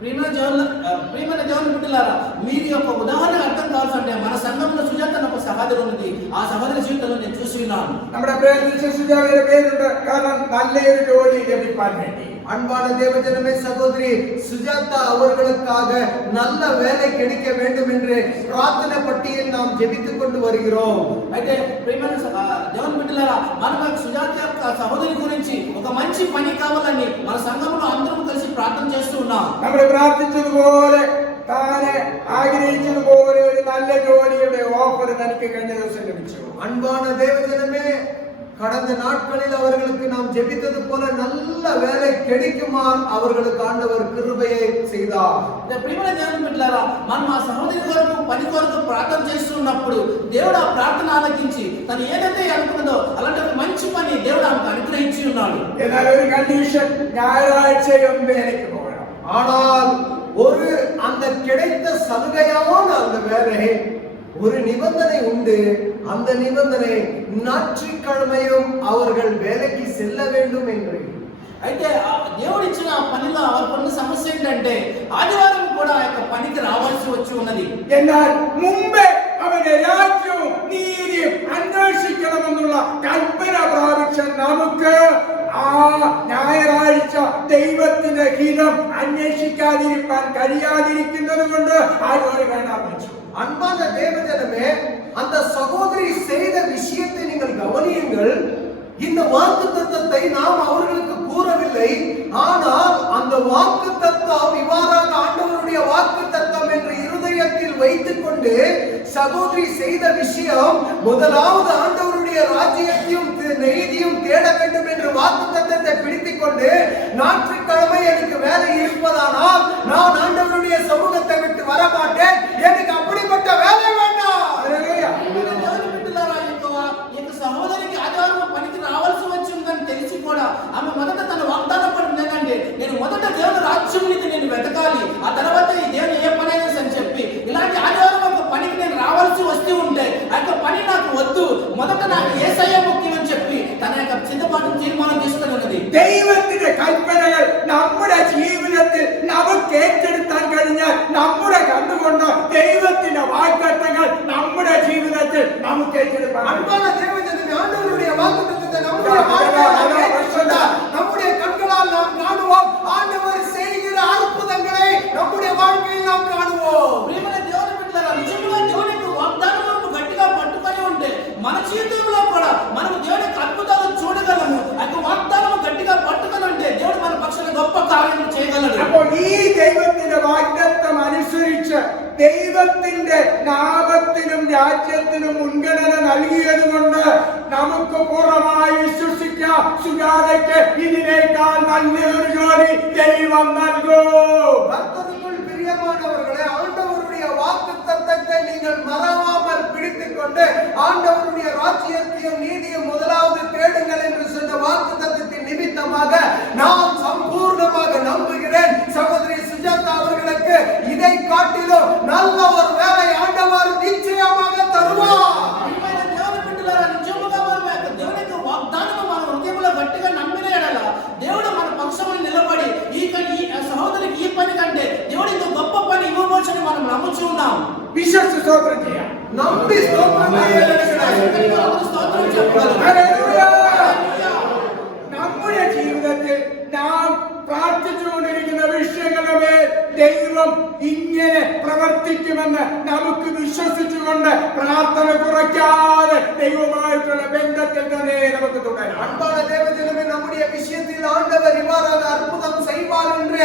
ప్రియమైన దేవుని బిడ్డలారా, మీరు యొక్క ఉదాహరణ అర్థం కావాలంటే మన సంఘంలో సుజాత ఒక సహోదరి ఉన్నది. ఆ సహోదరి జీవితంలో నేను చూసి ఉన్నాను. നമ്മുടെ പ്രേരിച്ച സുജാതയുടെ പേരുണ്ട്, കാരണം നല്ലൊരു ജോലി ലഭിക്കാൻ വേണ്ടി. அன்பான தேவஜனமே, சகோதரி சுஜாதா அவர்களுக்காக நல்ல வேலை கிடைக்க வேண்டும் என்று பிரார்த்தனை பட்டியல் நாம் ஜெபித்துக் கொண்டு வருகிறோம். అయితే ప్రియమైన దేవుని బిడ్డలారా, మన సుజాత యొక్క సహోదరి గురించి ఒక మంచి పని కావాలని మన సంఘంలో అందరం కలిసి ప్రార్థన చేస్తూ ఉన్నాం. നമ്മൾ പ്രാർത്ഥിച്ചതുപോലെ, താനെ ആഗ്രഹിച്ചതുപോലെ ഒരു നല്ല ജോലിയുടെ ഓഫർ തനിക്ക് കഴിഞ്ഞ ദിവസം ലഭിച്ചു. அன்பான தேவஜனமே, கடந்த நாட்களில் அவர்களுக்கு நாம் ஜெபித்தது போல நல்ல வேலை கிடைக்குமாறு அவர்களுக்கு ஆண்டவர் கிருபையை செய்தார். ప్రియమైన దేవుని బిడ్డలారా, మనం ఆ సహోదరి కొరకు, పని కొరకు ప్రార్థన చేస్తున్నప్పుడు దేవుడు ఆ ప్రార్థన ఆలకించి తను ఏదైతే అనుకున్నదో అలాంటి ఒక మంచి పని దేవుడు ఆమెకు అనుగ్రహించి ఉన్నాడు. എന്നാൽ ഒരു കണ്ടീഷൻ, ഞായറാഴ്ചയും വേലയ്ക്ക് പോകണം. ஆனால் ஒரு அந்த கிடைத்த சலுகையான அந்த வேலை ஒரு நிபந்தனை உண்டு. அந்த நிபந்தனை ஞாயிற்றுக்கிழமையும் அவர்கள் வேலைக்கு செல்ல வேண்டும் என்று. అయితే దేవుడు ఇచ్చిన ఆ పనిలో వారికి సమస్య ఏంటంటే ఆదివారం కూడా ఆ యొక్క పనికి రావాల్సి వచ్చి ఉన్నది. എന്നാൽ മുമ്പേ അവന്റെ രാജ്യവും നീതിയും അന്വേഷിക്കണമെന്നുള്ള കൽപ്പന പ്രാപിച്ച നമുക്ക് ആ ഞായറാഴ്ച ദൈവത്തിന്റെ ഹിതം അന്വേഷിക്കാതിരിക്കാൻ കഴിയാതിരിക്കുന്നത് കൊണ്ട് ആരോട് വേണ്ടാന്ന് വെച്ചു. அன்பான தேவஜனமே, அந்த சகோதரி செய்த விஷயத்தை நீங்கள் கவனியுங்கள். இந்த வாக்குத்தத்தத்தை நாம் அவர்களுக்கு கூறவில்லை. ஆனால் அந்த வாக்குத்தத்தம் இவ்வாறாக ஆண்டவருடைய வாக்குத்தத்தம் என்று இருதயத்தில் வைத்துக் கொண்டு சகோதரி செய்த விஷயம் முதலாவது ஆண்டவருடைய ராஜ்யத்தையும் நீதியும் தேட வேண்டும் என்று வாக்குத்தத்தத்தை பிடித்துக் கொண்டு ஞாயிற்றுக்கிழமை எனக்கு வேலை இருப்பதானால் நான் ஆண்டவருடைய சமூகத்தை விட்டு வரமாட்டேன், எனக்கு அப்படிப்பட்ட வேலை வேண்டாம். సహోదరికి ఆదివారం పనికి రావాల్సి వచ్చిందని తెలిసి కూడా ఆమె మొదట తన వాగ్దానం పడింది ఏంటంటే, నేను మొదట దేవుని రాజ్యం నీతి నేను వెతకాలి, ఆ తర్వాత ఈ దేవుని ఏ పని అయినా అని చెప్పి ఇలాంటి ఆదివారం ఒక పనికి నేను రావాల్సి వస్తూ ఉంటే ఆ యొక్క పని నాకు వద్దు, మొదట నాకు యేసయ్య ముఖ్యం అని చెప్పి తన యొక్క చిత్తపాటు తీర్మానం తీసుకుని ఉన్నది. ദൈവത്തിന്റെ കൽപ്പനകൾ നമ്മുടെ ജീവിതത്തിൽ നമുക്ക് ഏറ്റെടുക്കാൻ കഴിഞ്ഞാൽ, നമ്മുടെ കണ്ടുകൊണ്ട് ദൈവത്തിന്റെ വാഗ്ദത്തങ്ങൾ നമ്മുടെ ജീവിതത്തിൽ നമുക്ക് ഏറ്റെടുക്കാം. அன்பான தேவஜனமே, ஆண்டவருடைய வாக்குத்தத்தத்தை நம்முடைய வாழ்க்கையில் ஏற்றுக்கொண்டால் நம்முடைய கண்களால் நாம் காணுவோம். ஆண்டவர் செய்கிற அற்புதங்களை நம்முடைய வாழ்க்கையில் நாம் காணுவோம். ప్రియమైన దేవుని బిడ్డలారా, నిజంగా దేవుని యొక్క వాగ్దానాలను గట్టిగా పట్టుకొని ఉంటే మన జీవితంలో కూడా మనం దేవుని యొక్క అద్భుతాలు చూడగలము. ఆ యొక్క వాగ్దానం గట్టిగా పట్టుకొని ఉంటే దేవుడు మన పక్షాన గొప్ప కార్యం చేయగలడు. അപ്പോൾ ഈ ദൈവത്തിന്റെ വാഗ്ദത്തം ദൈവത്തിന്റെ നാമത്തിനും രാജ്യത്തിനും മുൻഗണന നൽകിയത് കൊണ്ട് നമുക്ക് പൂർണ്ണമായി വിശ്വസിക്കാം, സുജാതയ്ക്ക് ഇതിനേക്കാൾ നല്ലൊരു ജോലി ദൈവം നൽകും. கர்த்தருக்குள் பிரியமானவர்களே, ஆண்டவருடைய வாக்குத்தத்தத்தை நீங்கள் மறவாமல் பிடித்துக் கொண்டு ஆண்டவருடைய ராஜ்யத்தையும் நீதியும் முதலாவது தேடுங்கள் என்று சொன்ன வாக்குத்தத்தத்தின் நிமித்தமாக நான் சம்பூர்ணமாக நம்புகிறேன். சகோதரி சுஜாதா அவர்களுக்கு இதை காட்டிலும் நல்ல ஒரு வேலை ஆண்டவர் நிச்சயமாக தருவார். గట్టిగా నమ్మిన ఎడల దేవుడు మన పక్షమున నిలబడి ఈ సహోదరికి ఈ పని కంటే దేవుడు ఇంకో గొప్ప పని ఇవ్వవచ్చని మనం నమ్ముచూ ఉన్నాం. വിശ്വസിച്ച് സ്തോത്രം ചെയ്യാം. நம்பி ஸ்தோத்திரம் ഹല്ലേലൂയ. നമ്മുടെ ജീവിതത്തിൽ നാം പ്രാർത്ഥിച്ചുകൊണ്ടിരിക്കുന്ന വിഷയങ്ങളുടെ മേൽ ദൈവം ഇങ്ങനെ പ്രവർത്തിക്കുമെന്ന് നമുക്ക് വിശ്വസിച്ചുകൊണ്ട് പ്രാർത്ഥന കുറയ്ക്കാതെ ദൈവമായിട്ടുള്ള ബന്ധത്തിൽ തന്നെ നമുക്ക് തുടരാം. அன்பான தேவஜனமே, நம்முடைய விஷயத்தில் ஆண்டவர் இவ்வாறாக அற்புதம் செய்வார் என்று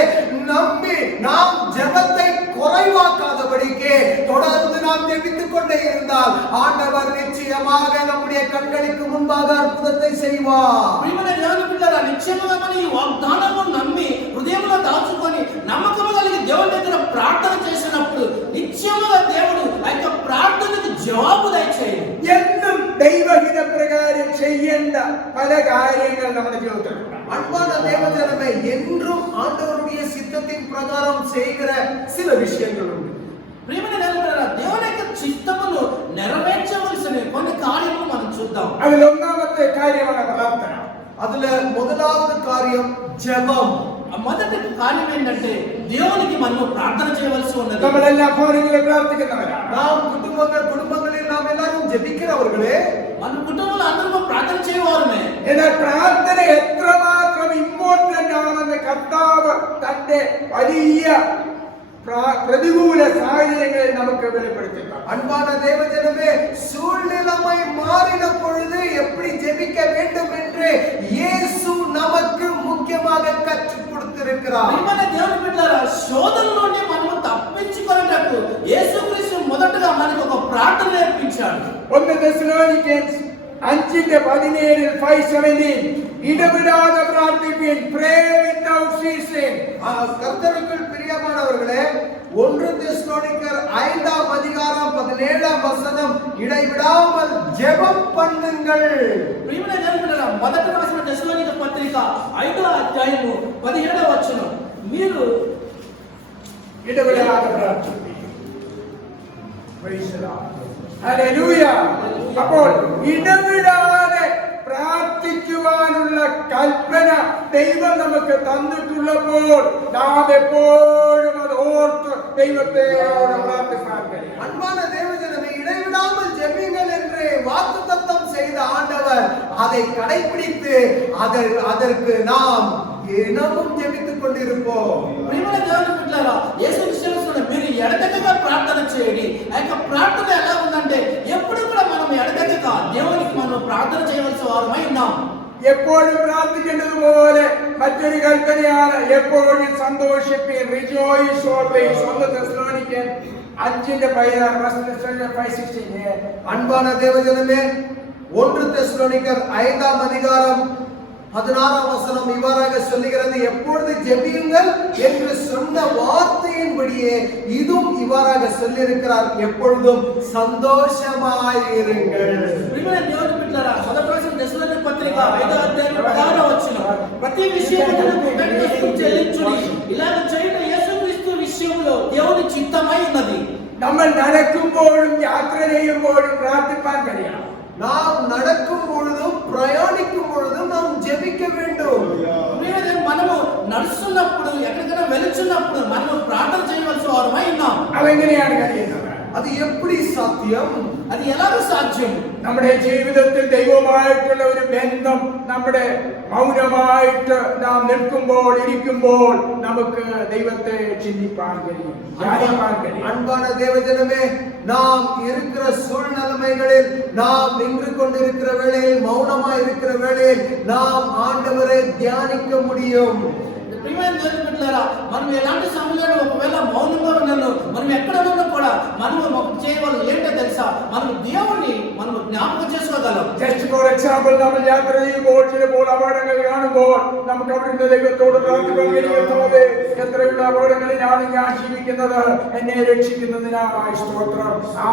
நம்பி நாம் ஜெபத்தை குறைவாக்காதபடிக்கு தொடர்ந்து நாம் ஜெபித்துக் கொண்டே இருந்தால் ஆண்டவர் நிச்சயமாக நம்முடைய கண்களுக்கு முன்பாக அற்புதத்தை செய்வார். ప్రియమైన దేవుని బిడ్డలారా, నిశ్చయముగా మన ఈ వాగ్దానము నమ్మి హృదయంలో దాచుకొని నమ్మకము కలిగి దేవుని దగ్గర ప్రార్థన చేసినప్పుడు నిశ్చయముగా దేవుడు ఆ యొక్క ప్రార్థనకు జవాబు దయచేయడు. എന്നും ദൈവഹിത പ്രകാരം ചെയ്യേണ്ട പല കാര്യങ്ങൾ നമ്മുടെ ജീവിതത്തിലുണ്ട്. அன்பான தேவஜனமே, என்றும் ஆண்டவருடைய சித்தத்தின் பிரகாரம் செய்கிற சில விஷயங்கள் உண்டு. ప్రియమైన దేవుని బిడ్డలారా, దేవుని యొక్క చిత్తమును నెరవేర్చవలసిన కొన్ని కార్యములు మనం చూద్దాం. അതിൽ ഒന്നാമത്തെ കാര്യമാണ് പ്രാർത്ഥന. அதுல முதலாவது காரியம் ஜெபம். మొదటి కార్యం ఏంటంటే దేవునికి మనం ప్రార్థన చేయవలసి ఉన్నది. നമ്മളെല്ലാം ഭവനങ്ങളിൽ പ്രാർത്ഥിക്കുന്നവരാണ്. நாம் குடும்பங்களில் நாம் எல்லாரும் ஜெபிக்கிறவர்களே. మన కుటుంబంలో అందరూ ప్రార్థన చేయవారుమే. എന്നാൽ പ്രാർത്ഥന എത്രമാത്രം ഇമ്പോർട്ടന്റ് ആണെന്ന് കർത്താവ് തന്റെ വലിയ പ്രതികൂല സാഹചര്യങ്ങളിൽ നമുക്ക് വെളിപ്പെടുത്തിയിട്ടുണ്ട്. அன்பான தேவஜனமே, சூழ்நிலைமை மாறின பொழுது எப்படி ஜெபிக்க வேண்டும் என்று இயேசு நமக்கு முக்கியமாக கற்றுக் கொடுத்திருக்கிறார். ప్రియమైన దేవుని బిడ్డలారా, శోధన నుండి మనము తప్పించుకొనుటకు యేసుక్రీస్తు మొదటగా మనకు ఒక ప్రార్థన నేర్పించాడు. 1 തെസ്സലോനിക്കൻസ് 5:17 5:17 ഇടവിടാതെ പ്രാർത്ഥിപ്പിൻ, pray without ceasing. கர்த்தருக்குள் பிரியமானவர்களே, 1 தெசலோனிக்கர் 5ஆம் அதிகாரம் 17ஆம் வசனம், இடைவிடாமல் ஜெபம் பண்ணுங்கள். ప్రియమైన దేవుని బిడ్డలారా, మొదటి రాసిన తెస్సలోనిక పత్రిక 5వ అధ్యాయము 17వ వచనం, మీరు ഇടവിടാതെ പ്രാർത്ഥിപ്പിൻ. Praise the Lord. Hallelujah. അപ്പോൾ ഇടവിടാതെ പ്രാർത്ഥിക്കുവാനുള്ള കൽപ്പന ദൈവം നമുക്ക് തന്നിട്ടുള്ളപ്പോൾ നാം എപ്പോഴും അത് ഓർത്ത് ദൈവത്തോട് പ്രാർത്ഥിക്കാൻ കഴിയും. அன்பான தேவஜனமே, இடைவிடாமல் ஜெபிங்கள் என்று வாக்குத்தத்தம் செய்த ஆண்டவர் அதை கடைபிடித்து அதற்கு நாம் தினமும் ஜெபித்துக் கொண்டிருப்போம். ప్రియమైన దేవుని బిడ్డలారా, యేసు విషయంలో మీరు ఎడతెగక ప్రార్థన చేయండి. ఆ యొక్క ప్రార్థన ఎలా ఉందంటే ఎప్పుడు కూడా మనం ఎడతెగక దేవునికి మనం ప్రార్థన చేయవలసిన వారమై ఉన్నాం. എപ്പോഴും പ്രാർത്ഥിക്കേണ്ടതുപോലെ മറ്റൊരു കൽപ്പനയാണ് എപ്പോഴും സന്തോഷിപ്പിൻ, rejoice always. 1 തെസ്സലോനിക്കൻ 5:16. அன்பான தேவஜனமே, 1 தெசலோனிக்கர் 5ஆம் அதிகாரம் 16ஆம் வசனம் இவ்வாறாக சொல்லுகிறது, எப்பொழுது ஜெபியுங்கள் என்று சொன்ன வார்த்தையின்படியே இதுவும் இவ்வாறாக சொல்லியிருக்கிறார், எப்பொழுதும் சந்தோஷமாயிருங்கள். ప్రియమైన దేవుని బిడ్డలారా, మొదటి రాసిన తెస్సలోనిక పత్రిక 5వ అధ్యాయం 16వ వచనం, ప్రతి విషయములో కృతజ్ఞతలు చెల్లించుడి, ఇలాగ చేయడం యేసుక్రీస్తు విషయంలో దేవుని చిత్తమై ఉన్నది. നമ്മൾ നടക്കുമ്പോഴും യാത്ര ചെയ്യുമ്പോഴും പ്രാർത്ഥിക്കാൻ കഴിയണം. நாம் நடக்கும் பொழுதும் பிரயாணிக்கும் பொழுதும் நாம் ஜெபிக்க வேண்டும். మనము నడుస్తున్నప్పుడు ఎక్కడికైనా వెళుతున్నప్పుడు మనము ప్రార్థన చేయవలసిన వారమై ఉన్నాం. അതെങ്ങനെയാണ് കഴിയുന്നത്? அது எப்படி சாத்தியம்? అది ఎలా సాధ్యం? നമ്മുടെ ജീവിതത്തിൽ ദൈവവുമായിട്ടുള്ള ഒരു ബന്ധം നമ്മുടെ മൗനമായിട്ട് നാം നിൽക്കുമ്പോൾ ഇരിക്കുമ്പോൾ നമുക്ക് ദൈവത്തെ ചിന്തിപ്പാൻ കഴിയും, ധ്യാനിപ്പാൻ കഴിയും. அன்பான தேவஜனமே, நாம் இருக்கிற சூழ்நிலைகளில் நாம் நின்று கொண்டிருக்கிற வேளையில், மௌனமாய் இருக்கிற வேளையில் நாம் ஆண்டவரை தியானிக்க முடியும். ప్రియమైన దేవుని బిడ్డలారా, మనం ఎలాంటి సమయంలో ఒకవేళ మౌనంగా ఉన్నాను, మనం ఎక్కడ ఉన్నా కూడా మనము చేయవలసి ఏంటో తెలుసా, మనం దేవుణ్ణి మనం జ్ఞాపకం చేసుకోగలం. ജസ്റ്റ് ഫോർ എക്സാമ്പിൾ, നമ്മൾ യാത്ര ചെയ്യുമ്പോൾ ചിലപ്പോൾ അപകടങ്ങൾ കാണുമ്പോൾ നമുക്ക് അവിടുന്ന് ദൈവത്തോട് പ്രാർത്ഥിക്കുന്നത് എത്രയുള്ള അപകടങ്ങളിലാണ് ഞാൻ ജീവിക്കുന്നത്, എന്നെ രക്ഷിക്കുന്നതിനായി സ്തോത്രം. ആ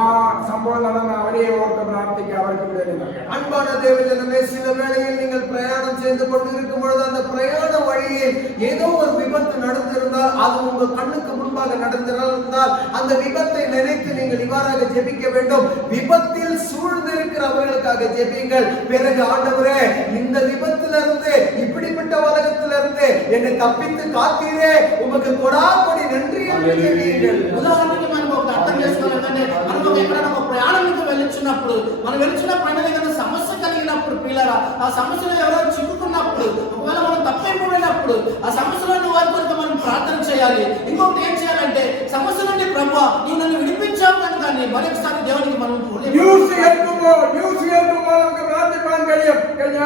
സംഭവം നടന്ന അവരെ ഓർത്ത് പ്രാർത്ഥിക്കുക, അവർക്ക് വിടുതൽ നൽകണം. அன்பான தேவஜனமே, சில வேளையில் நீங்கள் பிரயாணம் செய்து கொண்டிருக்கும் பொழுது அந்த பிரயாண வழியில் ஏதோ ஒரு விபத்து நடந்திருந்தால், அது உங்க கண்ணுக்கு முன்பாக நடந்திருந்தால், அந்த விபத்தை நினைத்து நீங்கள் இவ்வாறாக ஜெபிக்க வேண்டும். விபத்தில் சூழ்ந்திருக்கிறவர்களுக்காக ஜெபியுங்கள். பிறகு ஆண்டவரே, இந்த விபத்திலிருந்து, இப்படிப்பட்ட உலகத்திலிருந்து என்னை தப்பித்து காத்தீரே, உமக்கு கொடாக்கொடி நன்றி என்று ஜெபியுங்கள். ఉదాహరణకి మనం ఒక అర్థం చేసుకోవాలంటే, మనం ఎక్కడైనా ఒక ప్రయాణానికి వెళ్ళినప్పుడు, మనం వెళ్ళిన ప్రయాణం ఏదైనా సమస్య కలిగినప్పుడు, పిల్లరా ఆ సమస్యలో ఎవరో చిక్కుకున్నప్పుడు, ఒకవేళ మనం తప్పైపోయినప్పుడు ఆ సమస్యలను వారి కొరకు మనం ప్రార్థన చేయాలి. ఇంకొకటి ఏం చేయాలంటే, సమస్య నుండి ప్రభువా నీవు నన్ను విడిపించావు కనుక మరొకసారి దేవునికి మనం ന്യൂസ് കേൾക്കുമ്പോൾ നമുക്ക് പ്രാർത്ഥിക്കാൻ കഴിയും. കഴിഞ്ഞ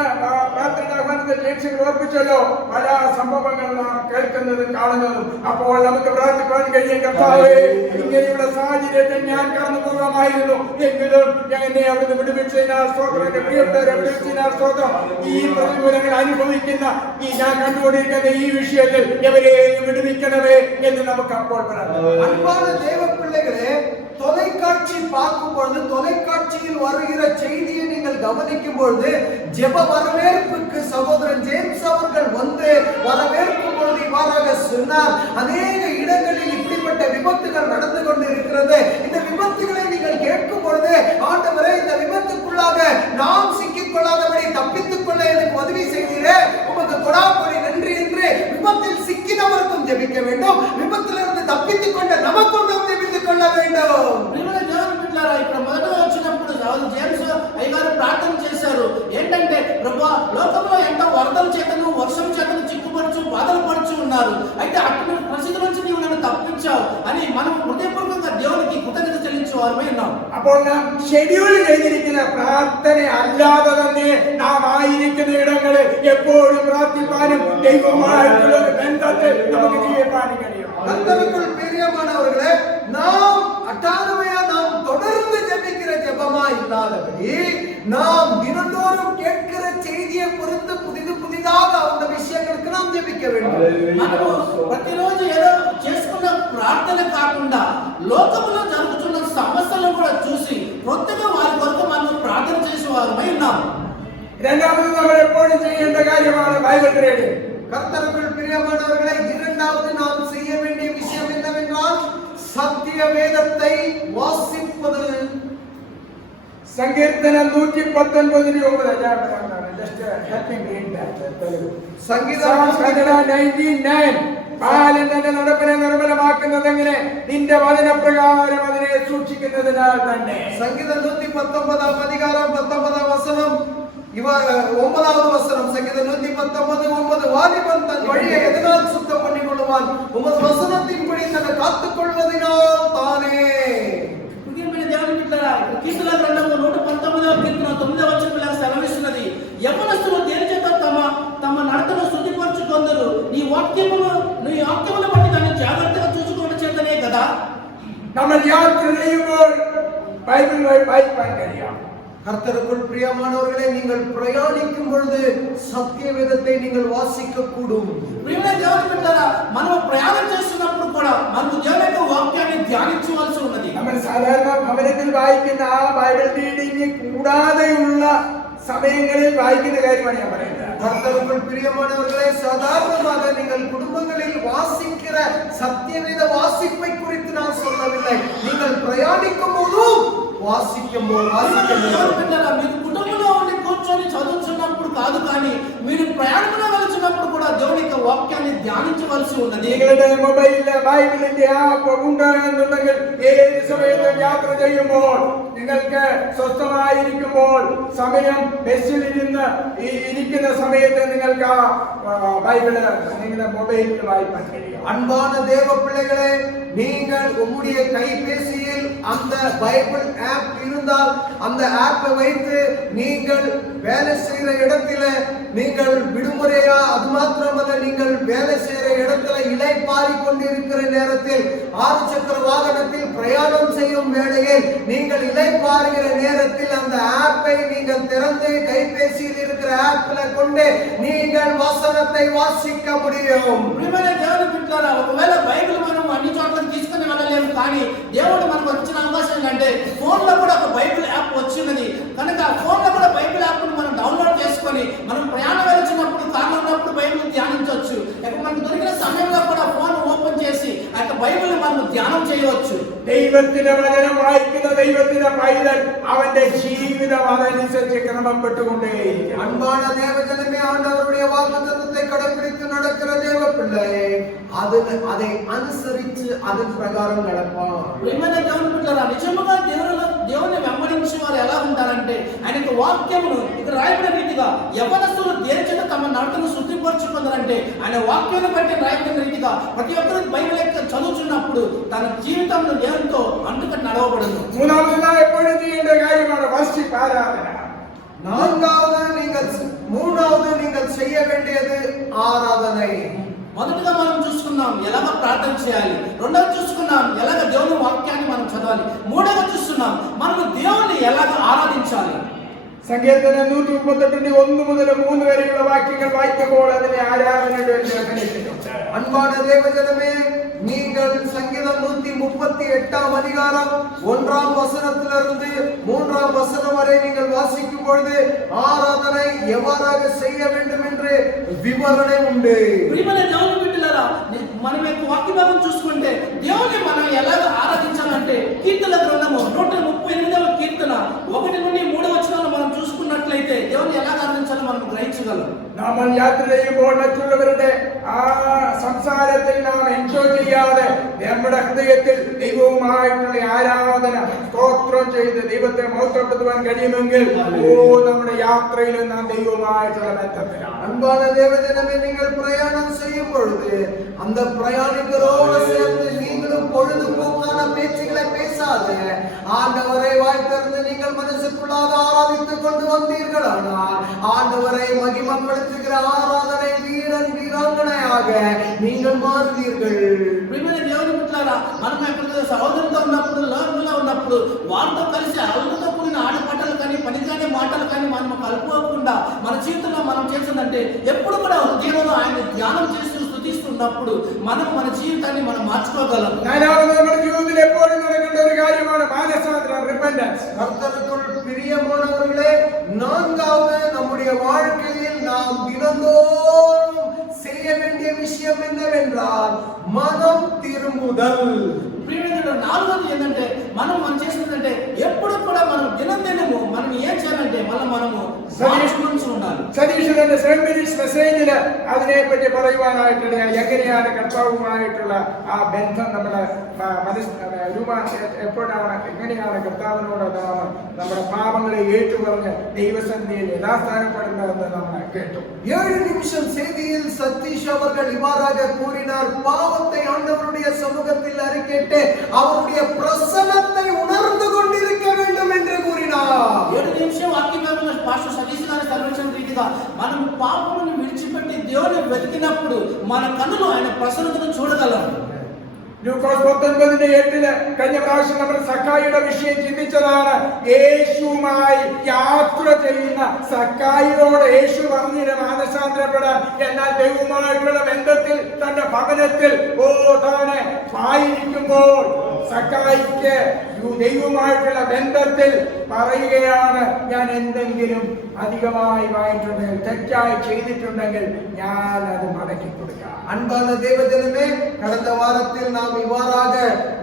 പ്രാർത്ഥനാ ജംഗ്ഷനിൽ ഓർപ്പിച്ചല്ലോ, പല സംഭവങ്ങൾ നാം കേൾക്കുന്നതും കാണുന്നതും. അപ്പോൾ നമുക്ക് പ്രാർത്ഥിക്കാൻ കഴിയും, കർത്താവേ, ഇങ്ങനെയുള്ള സാഹചര്യത്തിൽ ഞാൻ കടന്നു പോകാമായിരുന്നു, എങ്കിലും എന്നെ അവിടുന്ന് വിടുവിച്ചതിനാൽ സ്തോത്രം, എന്റെ പ്രിയപ്പെട്ടവരെ വിടുവിച്ചതിനാൽ സ്തോത്രം. ഈ പ്രതികൂലങ്ങൾ അനുഭവിക്കുന്ന ഞാൻ കണ്ടുകൊണ്ടിരിക്കുന്ന ഈ വിഷയത്തിൽ എവരെയും വിടുവിക്കണമേ എന്ന് നമുക്ക് അപ്പോൾ പറയാം. அன்பான தேவ பிள்ளைகளே, தொலைக்காட்சி பார்க்கும் பொழுது தொலைக்காட்சியில் வருகிற செய்தியை நீங்கள் கவனிக்கும் பொழுது ஜெப வரவேற்புக்கு சகோதரன் ஜேம்ஸ் அவர்கள் வந்து வரவேற்கும் பொழுது இவ்வாறாக சொன்னார், அநேக இடங்களில் இப்படிப்பட்ட விபத்துகள் நடந்து கொண்டு இருக்கிறது. இந்த விபத்துகளை நீங்கள் கேட்கும் பொழுது, ஆண்டவரே, இந்த விபத்துக்குள்ளாக நாம் சிக்கிக் கொள்ளாதபடி தப்பித்துக் கொள்ள எனக்கு உதவி செய்தீரே, உமக்கு கொடாக்கொடி நன்றி என்று விபத்தில் சிக்கினவருக்கும் ஜெபிக்க வேண்டும், விபத்திலிருந்து தப்பித்துக் கொண்ட நமக்கும் நாம் ஜெபித்துக் கொள்ள வேண்டும். ఇక్కడ మొదటగా వచ్చినప్పుడు జేమ్స్ అయ్యగారు ప్రార్థన చేశారు. ఏంటంటే, ప్రభువా, లోకంలో ఎంతో వరదల చేతను వర్షం చేతను చిక్కుపడుచు బాధలు పడుచు ఉన్నారు, అయితే అటు పరిస్థితి నుంచి నీవు నన్ను తప్పించావు అని మనం హృదయపూర్వకంగా దేవునికి కృతజ్ఞత చెల్లించేవారమే ఉన్నాం. അപ്പോൾ നാം ഷെഡ്യൂൾ ചെയ്തിരിക്കുന്ന പ്രാർത്ഥന അല്ലാതെ തന്നെ നാം ആയിരിക്കുന്ന ഇടങ്ങളിൽ എപ്പോഴും പ്രാർത്ഥിപ്പാനും ദൈവവുമായിട്ടുള്ള ബന്ധത്തിൽ നമുക്ക് ജീവിപ്പാനും കഴിയും. கர்த்தருக்குள் பிரியமானவர்களே, நாம் அட்டாதவையா நாம் தொடர்ந்து ஜெபிக்கிற ஜெபமா இல்லாதபடி, நாம் தினந்தோறும் கேட்கிற செய்தியை பொறுத்து புதிதாக அந்த விஷயங்களுக்கு நாம் ஜெபிக்க வேண்டும். మనము ప్రతిరోజు ఏదో చేసుకున్న ప్రార్థన కాకుండా లోకములో జరుగుతున్న సమస్యలను కూడా చూసి కొత్తగా వారి కొరకు మనం ప్రార్థన చేసేవారమై ఉన్నాం. രണ്ടാമത് നമ്മൾ എപ്പോഴും ചെയ്യേണ്ട കാര്യമാണ് ബൈബിൾ റീഡിംഗ്. கர்த்தருக்குள் பிரியமானவர்களே, இரண்டாவது நாம் செய்ய வேண்டிய விஷயம் என்னவென்றால் சத்திய வேதத்தை வாசிப்பது. സങ്കീർത്തനം 119:9. ബാലന്റെ നടപ്പിനെ നിർമ്മലമാക്കുന്നത് എങ്ങനെ? നിന്റെ വചനപ്രകാരം അതിനെ സൂക്ഷിക്കുന്നതിനാൽ തന്നെ. சங்கீதம் 119 அதிகாரம் 19 வசனம், 9வது வசனம். சங்கீதம் 119:9. வாலிபன் தன் வழியை எதனால் சுத்தம் பண்ணி கொள்வான்? உமது வசனத்தின்படி தன்னை காத்துக் கொள்வதினால் தானே. దేవుని బిడ్డలారా, కీర్తనల గ్రంథము 119వ కీర్తన 9వ వచనంలో సెలవిస్తున్నది, యవ్వనస్తులు దేని చేత తమ నడతను శుద్ధిపరచుకొందురు, నీ వాక్యమును బట్టి దాన్ని జాగ్రత్తగా చూసుకోవడం చేతనే కదా. നമ്മൾ യാത്ര ചെയ്യുമ്പോൾ ബൈബിളുമായി വായിക്കാൻ കഴിയാം. கர்த்தருக்குள் பிரியமானவர்களே, நீங்கள் பிரயாணிக்கும் பொழுது சத்திய வேதத்தை நீங்கள் வாசிக்க கூடும். ప్రియమైన దేవుని బిడ్డలారా, మనం ప్రయాణం చేస్తున్నప్పుడు కూడా మనం దేవుని యొక్క వాక్యాన్ని ధ్యానించవలసి ఉన్నది. നമ്മൾ സാധാരണ ഭവനത്തിൽ വായിക്കുന്ന ആ ബൈബിൾ റീഡിംഗ് കൂടാതെയുള്ള സമയങ്ങളിൽ വായിക്കുന്ന കാര്യമാണ് ഞാൻ പറയുന്നത്. கர்த்தருக்குள் பிரியமானவர்களே, சாதாரணமாக நீங்கள் குடும்பங்களில் வாசிக்கிற சத்தியவேத வாசிப்பை குறித்து நான் சொல்லவில்லை. நீங்கள் பிரயாணிக்கும் போதும் మీరు కుటుంబంలో ఉండి కూర్చొని చదువుతున్నప్పుడు కాదు, కానీ మీరు ప్రయాణంలో వెళ్తున్నప్పుడు కూడా దేవుని యొక్క వాక్యాన్ని ధ్యానించవలసి ఉన్నది. നിങ്ങളുടെ മൊബൈലിലെ ബൈബിളിന്റെ ആപ്പ് ഉണ്ടാകുന്നുണ്ടെങ്കിൽ ഏത് സമയത്തും യാത്ര ചെയ്യുമ്പോൾ, നിങ്ങൾക്ക് സ്വസ്ഥമായിരിക്കുമ്പോൾ, സമയം ബസ്സിൽ ഇരിക്കുന്ന സമയത്ത് നിങ്ങൾക്ക് ആ ബൈബിള് നിങ്ങളുടെ മൊബൈലിൽ വായിക്കാൻ കഴിയും. அன்பான தேவ பிள்ளைகளே, நீங்கள் உங்களுடைய கைபேசியில் அந்த பைபிள் ஆப் இருந்தால் அந்த ஆப்பை வைத்து நீங்கள் வேலை செய்கிற இடத்தில நீங்கள் விடுமுறையா, அது மாத்திரமல்ல, நீங்கள் வேலை செய்யற இடத்துல இளைப்பாறி கொண்டிருக்கிற நேரத்தில், 6 சக்கர வாகனத்தில் பிரயாணம் செய்யும் வேளையில் நீங்கள் இளைப்பாறுகிற நேரத்தில் அந்த ஆப்பை நீங்கள் திறந்து கைபேசியில் இருக்கிற ஆப்ல கொண்டு நீங்கள் வசனத்தை வாசிக்க முடியும். దేవుని బిడ్డలారా, ఒకవేళ బైబిల్ మనం అన్ని చోట్ల తీసుకుని వెళ్ళలేము, కానీ దేవుడు మనకు వచ్చిన అవకాశం ఏంటంటే ఫోన్ లో కూడా ఒక బైబిల్ యాప్ వచ్చినది కనుక ఫోన్ లో కూడా బైబిల్ యాప్ మనం డౌన్లోడ్ చేసుకొని మనం ప్రయాణం వెళ్తున్నప్పుడు, కార్లో ఉన్నప్పుడు బైబిల్ ధ్యానించవచ్చు. లేక మనకు దొరికిన సమయంలో కూడా ఫోన్ ఓపెన్ చేసి ఆ బైబిల్ మనం ధ్యానం చేయవచ్చు. ദൈവത്തിന്റെ വചനം വായിക്കുന്ന ദൈവത്തിന്റെ പൈതൽ അവന്റെ ജീവിതം അതനുസരിച്ച് ക്രമപ്പെട്ടുകൊണ്ടേയിരിക്കും. அன்பான தேவஜனமே, ஆண்டவருடைய வாக்குத்தத்தத்தை கடைபிடித்து நடக்கிற தேவ பிள்ளையே, அதை அனுசரித்து அதன் பிரகாரம் நடப்பான். ప్రియమైన దేవుని బిడ్డలారా, నిజముగా దేవుని వెంబడించే వారు ఎలా ఉంటారంటే ఆయన యొక్క వాక్యమును ఇక్కడ రాయబడిన రీతిగా యవనస్తులు దేని చేత తమ నడతను శుద్ధిపరచుకుంటారంటే ఆయన వాక్యాన్ని బట్టి రాయబడిన రీతిగా ప్రతి ఒక్కరు బైబిల్ యొక్క చదువుతున్నప్పుడు తన జీవితంలో దేవునితో అంటుకట్టు నడవబడును. മൂന്നാമതായി എപ്പോഴും ചെയ്യേണ്ട കാര്യമാണ് വർഷിപ്പ്, ആരാധന. மூணாவது நீங்கள் செய்ய வேண்டியது ஆராதனை. మొదటగా మనం చూసుకున్నాం ఎలాగ ప్రార్థన చేయాలి, రెండవది చూసుకున్నాం ఎలాగ దేవుని వాక్యాన్ని మనం చదవాలి, మూడవది చూస్తున్నాం మనం దేవుని ఎలాగ ఆరాధించాలి. സങ്കീർത്തനം 138 1 മുതൽ 3 വരെയുള്ള വാക്യങ്ങൾ വായിക്കുമ്പോൾ അതിനെ ആരാധനയുടെ அன்பான தேவஜனமே, நீங்கள் சங்கீதம் 138 அதிகாரம் 1ஆம் வசனத்திலிருந்து 3ஆம் வசனம் வரை நீங்கள் வாசிக்கும் பொழுது ஆராதனை எவ்வாறாக செய்ய வேண்டும் என்று விவரணை உண்டு. ప్రియమైన దేవుని బిడ్డలారా, మనం యొక్క వాక్య భాగం చూసుకుంటే దేవుని మనం ఎలాగ ఆరాధించాలంటే కీర్తనల గ్రంథము 138వ కీర్తన 1 నుండి 3 వచనాలు మనం చూసుకున్నట్లయితే దేవుని ఎలా ఆరాధించాలో మనం గ్రహించగలం. നമ്മൾ യാത്ര ചെയ്യുമ്പോൾ മറ്റുള്ളവരുടെ ആ സംസാരത്തിൽ നാം എൻജോയ് ചെയ്യാതെ നമ്മുടെ ഹൃദയത്തിൽ ദൈവവുമായിട്ടുള്ള ആരാധന സ്തോത്രം ചെയ്ത് ദൈവത്തെ മഹത്വപ്പെടുത്തുവാൻ കഴിയുമെങ്കിൽ നമ്മുടെ യാത്രയിൽ നാം ദൈവവുമായിട്ടുള്ള ബന്ധത്തിലാണ്. அன்பான தேவஜனமே, நீங்கள் பிரயாணம் செய்யும் பொழுது அந்த பிரயாணிகளோடு சேர்ந்து நீங்களும் பொழுதுபோக்கான பேச்சுகளை பேசாத ஆண்டவரை வாய் திறந்து நீங்கள் மனசுக்குள்ளாக ஆராதித்துக் கொண்டு வந்தீர்களானால் ஆண்டவரை மகிமைப்படுத்துகிற ஆராதனை வீரன் வீராங்கனையாக நீங்கள் மாறுவீர்கள். ప్రియమైన దేవుని బిడ్డలారా, మనం ఎక్కడ సహోదరులతో ఉన్నప్పుడు, లోకంలో ఉన్నప్పుడు వారితో కలిసి అల్లరితో కూడిన ఆటపాటలు కానీ పనికిరాని మాటలు కానీ మనం కలుపుకోకుండా మన జీవితంలో మనం చేస్తుందంటే ఎప్పుడు కూడా దేవుడు ఆయన ధ్యానం చేస్తూ స్తుతిస్తున్నప్పుడు మనం మన జీవితాన్ని మనం మార్చుకోగలం. നമ്മുടെ ജീവിതത്തിൽ എപ്പോഴും നടക്കേണ്ട ഒരു കാര്യമാണ് മാനസാന്തരം, റിപ്പന്റൻസ്. கர்த்தருக்குள் பிரியமானவர்களே, நான்காவது நம்முடைய வாழ்க்கையில் நாம் தினந்தோறும் செய்ய வேண்டிய விஷயம் என்னவென்றால் மனம் திரும்புதல். ప్రియమైన నాలుగోది ఏంటంటే మనం చేస్తుందంటే ఎప్పుడు కూడా మనం దినదినము మనం ఏం చేయాలంటే మనము మార్చుకుంటూ ఉండాలి. സതീഷിന്റെ 7 മിനിറ്റ്സ് മെസ്സേജിൽ അതിനെപ്പറ്റി പറയുവാനായിട്ടുണ്ട്. എങ്ങനെയാണ് കർത്താവുമായിട്ടുള്ള ആ ബന്ധം നമ്മുടെ എപ്പോഴാണ്, എങ്ങനെയാണ് കർത്താവിനോട് നാം നമ്മുടെ പാപങ്ങളെ ഏറ്റുപറഞ്ഞ് ദൈവസന്നിധിയിൽ യഥാസ്ഥാനപ്പെടുന്നതെന്ന് നമ്മൾ കേട്ടു. 7 நிமிஷம் செய்தியில் சதீஷ் அவர்கள் இவ்வாறாக கூறினார். பாவத்தை ஆண்டவருடைய சமூகத்தில் அறிக்கையிட்டு அவருடைய பிரசன்னத்தை உணர்ந்து கொண்டிருக்க வேண்டும் என்று கூறினார். 7 నిమిషం వాక్యమైన పాస్టర్ సతీష్ గారు సర్వించిన రీతిగా మనం పాపమును విడిచిపెట్టి దేవుని వెతికినప్పుడు మన కన్నులు ఆయన ప్రసన్నతను చూడగలం. ലൂക്കോസ് 19:8 കഴിഞ്ഞ പ്രാവശ്യം നമ്മൾ സക്കായിയുടെ വിഷയം ചിന്തിച്ചതാണ്. യേശുവുമായി യാത്ര ചെയ്യുന്ന സക്കായിയോട് യേശു പറഞ്ഞിട്ട് മാനസാന്തരപ്പെടാൻ. എന്നാൽ ദൈവവുമായിട്ടുള്ള ബന്ധത്തിൽ തന്റെ ഭവനത്തിൽ താനെ ആയിരിക്കുമ്പോൾ സക്കായിക്ക് ദൈവവുമായിട്ടുള്ള ബന്ധത്തിൽ പറയുകയാണ്, ഞാൻ എന്തെങ്കിലും അധികമായി വായിട്ടുണ്ടെങ്കിൽ, തെറ്റായി ചെയ്തിട്ടുണ്ടെങ്കിൽ ഞാൻ അത് മടക്കി കൊടുക്കാം. அன்பான தேவஜனமே, கடந்த வாரத்தில் நாம் இவ்வாறாக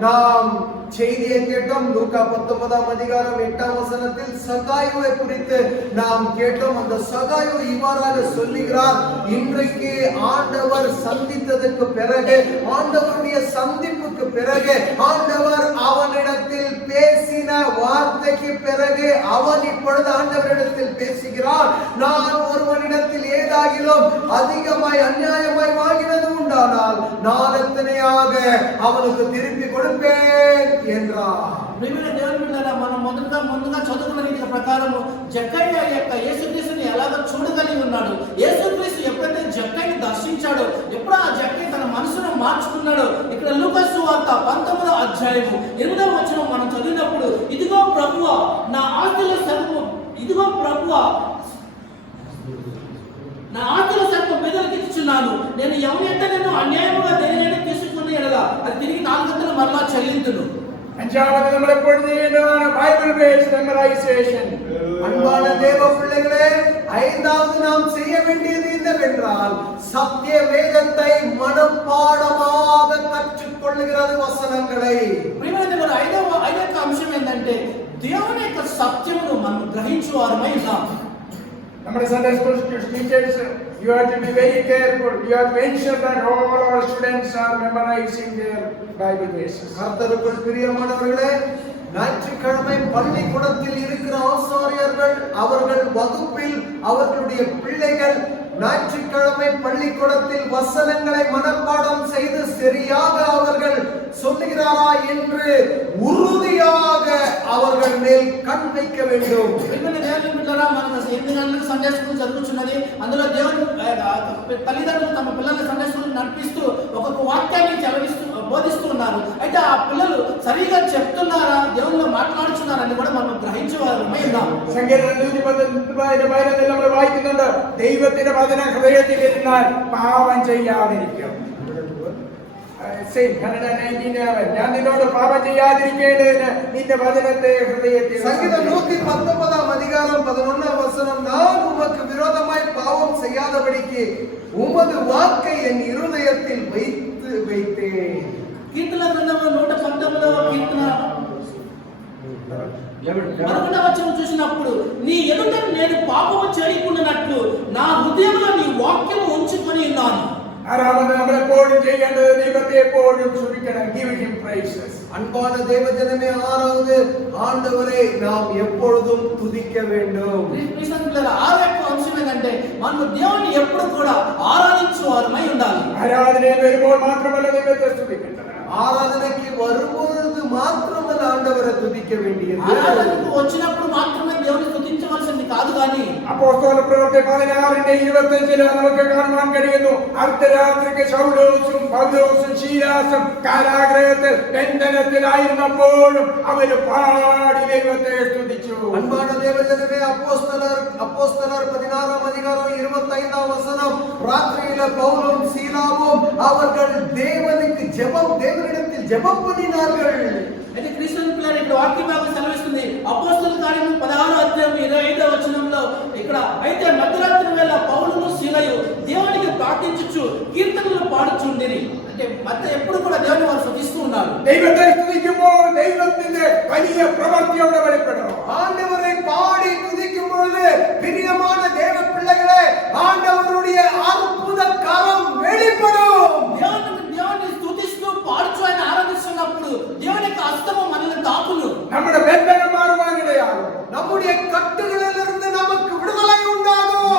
நாம் செய்தியை கேட்டோம். லூக்கா 19ஆம் அதிகாரம் 8ஆம் வசனத்தில் சகாயுவை குறித்து நாம் கேட்டோம். அந்த சகாயு இவ்வாறாக சொல்லுகிறார், இன்றைக்கு ஆண்டவர் சந்தித்ததற்கு பிறகு, ஆண்டவருடைய சந்திப்புக்கு பிறகு, ஆண்டவர் அவனிடத்தில் பேசின வார்த்தைக்கு பிறகு அவன் இப்பொழுது ஆண்டவரிடத்தில் பேசுகிறான். நான் ஒருவனிடத்தில் ஏதாகிலும் அதிகமாய் அநியாயமாய் வாங்கினது உண்டானால் நான் எத்தனையாக அவனுக்கு திருப்பி கொடுப்பேன் என்றார். ప్రియమైన దేవుని బిడ్డలారా, మనం ముందుగా చదువుకున్న రీతి ప్రకారము జక్కయ్య యొక్క యేసుక్రీస్తుని ఎలాగ చూడగలిగి ఉన్నాడు. యేసుక్రీస్తు ఎప్పుడైతే జక్కయ్యని దర్శించాడో, ఎప్పుడు ఆ జక్కయ్య తన మనసును మార్చుకున్నాడో, ఇక్కడ లూకాసు సువార్త 19వ అధ్యాయము 8వ వచనం మనం చదివినప్పుడు, ఇదిగో ప్రభువా నా ఆస్తుల సర్వము, ఇదిగో ప్రభువా నా ఆస్తుల సర్వం పేదలకు ఇచ్చుచున్నాను, నేను ఎవరి అంటే నేను అన్యాయముగా దేనినైనా తీసుకుని ఎడలా అది తిరిగి 4 గంటలు మరలా చెల్లింతును. அஞ்சாவது നമ്മൾ എപ്പോഴും ചെയ്യേണ്ടതാണ് ബൈബിൾ ബേസ്ഡ് മെമ്മറൈസേഷൻ. அன்பான தேவ பிள்ளைகளே, ஐந்தாவது நாம் செய்ய வேண்டியது என்னவென்றால் சத்திய வேதத்தை மனப்பாடமாக கற்றுக்கொள்ளுகிறது வசனங்களை. ప్రియమైన దేవుడు ఐదవ అంశం ఏంటంటే దేవుని యొక్క సత్యమును మనం గ్రహించువారమై ఉన్నాం. നമ്മുടെ Sunday school teachers, you have to be very careful. You have to ensure that all our students are memorizing their Bible verses. கர்த்தருக்குள் பிரியமானவர்களே, ஞாயிற்றுக்கிழமை பள்ளிக்கூடத்தில் இருக்கிற ஆசாரியர்கள் அவர்கள் வகுப்பில் அவர்களுடைய பிள்ளைகள் ஞாயிற்றுக்கிழமை பள்ளிக்கூடத்தில் வசனங்களை மனப்பாடம் செய்து சரியாக அவர்கள் சொல்லுகிறாரா என்று உறுதியாக அவர்கள் மேல் கண் வைக்க வேண்டும். సండే స్కూల్ జరుగుతున్నది. అందులో దేవుని తల్లిదండ్రులు తమ పిల్లల్ని సండే స్కూల్ నడిపిస్తూ ఒక్కొక్క వాక్యాన్ని బోధిస్తూ ఉన్నారు. అయితే ఆ పిల్లలు సరిగా చెప్తున్నారా, దేవునిలో మాట్లాడుతున్నారని కూడా మనం గ్రహించేవారమై ఉన్నాం. സങ്കീർത്തനം 119 നമ്മൾ വായിക്കുന്നുണ്ട്, ദൈവത്തിന്റെ വചന ഹൃദയത്തിൽ ഇരുന്നാൽ പാപം ചെയ്യാതിരിക്കും. ഞാൻ നിന്നോട് പാപം ചെയ്യാതിരിക്കേണ്ടതിന് നിന്റെ വചനത്തെ ഹൃദയത്തിൽ. சங்கீதம் 119ஆம் அதிகாரம் 11ஆம் வசனம், நான் உமக்கு விரோதமாய் பாவம் செய்யாதபடிக்கு உமது வாக்கை என் இருதயத்தில் வைத்து வைத்தேன். కీర్తన గ్రంథంలో 119వ కీర్తన 11వ వచనం చూసినప్పుడు, నీ ఎదుట నేను పాపము చేయకుండానట్లు నా హృదయంలో నీ వాక్యము ఉంచుకొని ఉన్నాను. ആരാമത് നമ്മൾ എപ്പോഴും ചെയ്യേണ്ടത് ദൈവത്തെ എപ്പോഴും സ്തുതിക്കണം. Give him praises. அன்பான தேவஜனமே, ஆறாவது ஆண்டவரை நாம் எப்பொழுதும் துதிக்க வேண்டும். ఆరవ అంశం ఏంటంటే మనం దేవుని ఎప్పుడు కూడా ఆరాధించువారమై ఉండాలి. ആരാധനയിൽ വരുമ്പോൾ മാത്രമല്ല ദൈവത്തെ സ്തുതിക്കേണ്ടത്, ஆராதனைக்கு வரும்பொழுது மாத்திரமல்ல ஆண்டவரை துதிக்க வேண்டியது. ఆరాధనకు వచ్చినప్పుడు మాత్రమే దేవుని స్తుతించవలసింది కాదు. కానీ അപ്പോസ്തല പ്രവൃത്തി 16:25 നമുക്ക് കാണാൻ കഴിയുന്നു, അർദ്ധരാത്രിക്ക് ശൗലോസും പൗലോസും ശീലാസും കാരാഗ്രഹത്തിൽ ബന്ധനത്തിലായിരുന്നപ്പോഴും അവര് പാടി ദൈവത്തെ സ്തുതിച്ചു. அன்பான தேவஜனமே, அப்போஸ்தலர் 16ஆம் அதிகாரம் 25ஆம் வசனம், ராத்திரியில பவுலும் சீலாவும் அவர்கள் தேவனுக்கு தேவனிடத்தில் ஜெபம் பண்ணினார்கள். అయితే క్రీస్తుని పిల్లలు ఇక్కడ వాక్య భాగం సెలవిస్తుంది. అపోస్తలుల కార్యము 16వ అధ్యాయం 25వ వచనంలో ఇక్కడ, అయితే మధ్యరాత్రి వేళ పౌలును శీలయు దేవునికి ప్రార్థించుచు కీర్తనలు పాడుచుండిరి. అంటే మధ్య ఎప్పుడు కూడా దేవుని వారు స్తుతిస్తూ ఉన్నారు. ദൈവത്തെ സ്തുതിക്കുമ്പോൾ ദൈവത്തിന്റെ വലിയ പ്രവൃത്തി അവിടെ വെളിപ്പെടും. ஆண்டவரை பாடி துதிக்கும் பொழுது பிரியமான தேவ பிள்ளைகளே, ஆண்டவருடைய அற்புத கரம் வெளிப்படும். దేవుని స్తుతిస్తూ పాడుచు ఆయన ఆరాధిస్తున్నప్పుడు దేవుని యొక్క హస్తము మనల్ని తాకును. നമ്മുടെ ബന്ധനം മാറുവാനിടയാകും. நம்முடைய கட்டுகளிலிருந்து நமக்கு விடுதலை உண்டாகும்.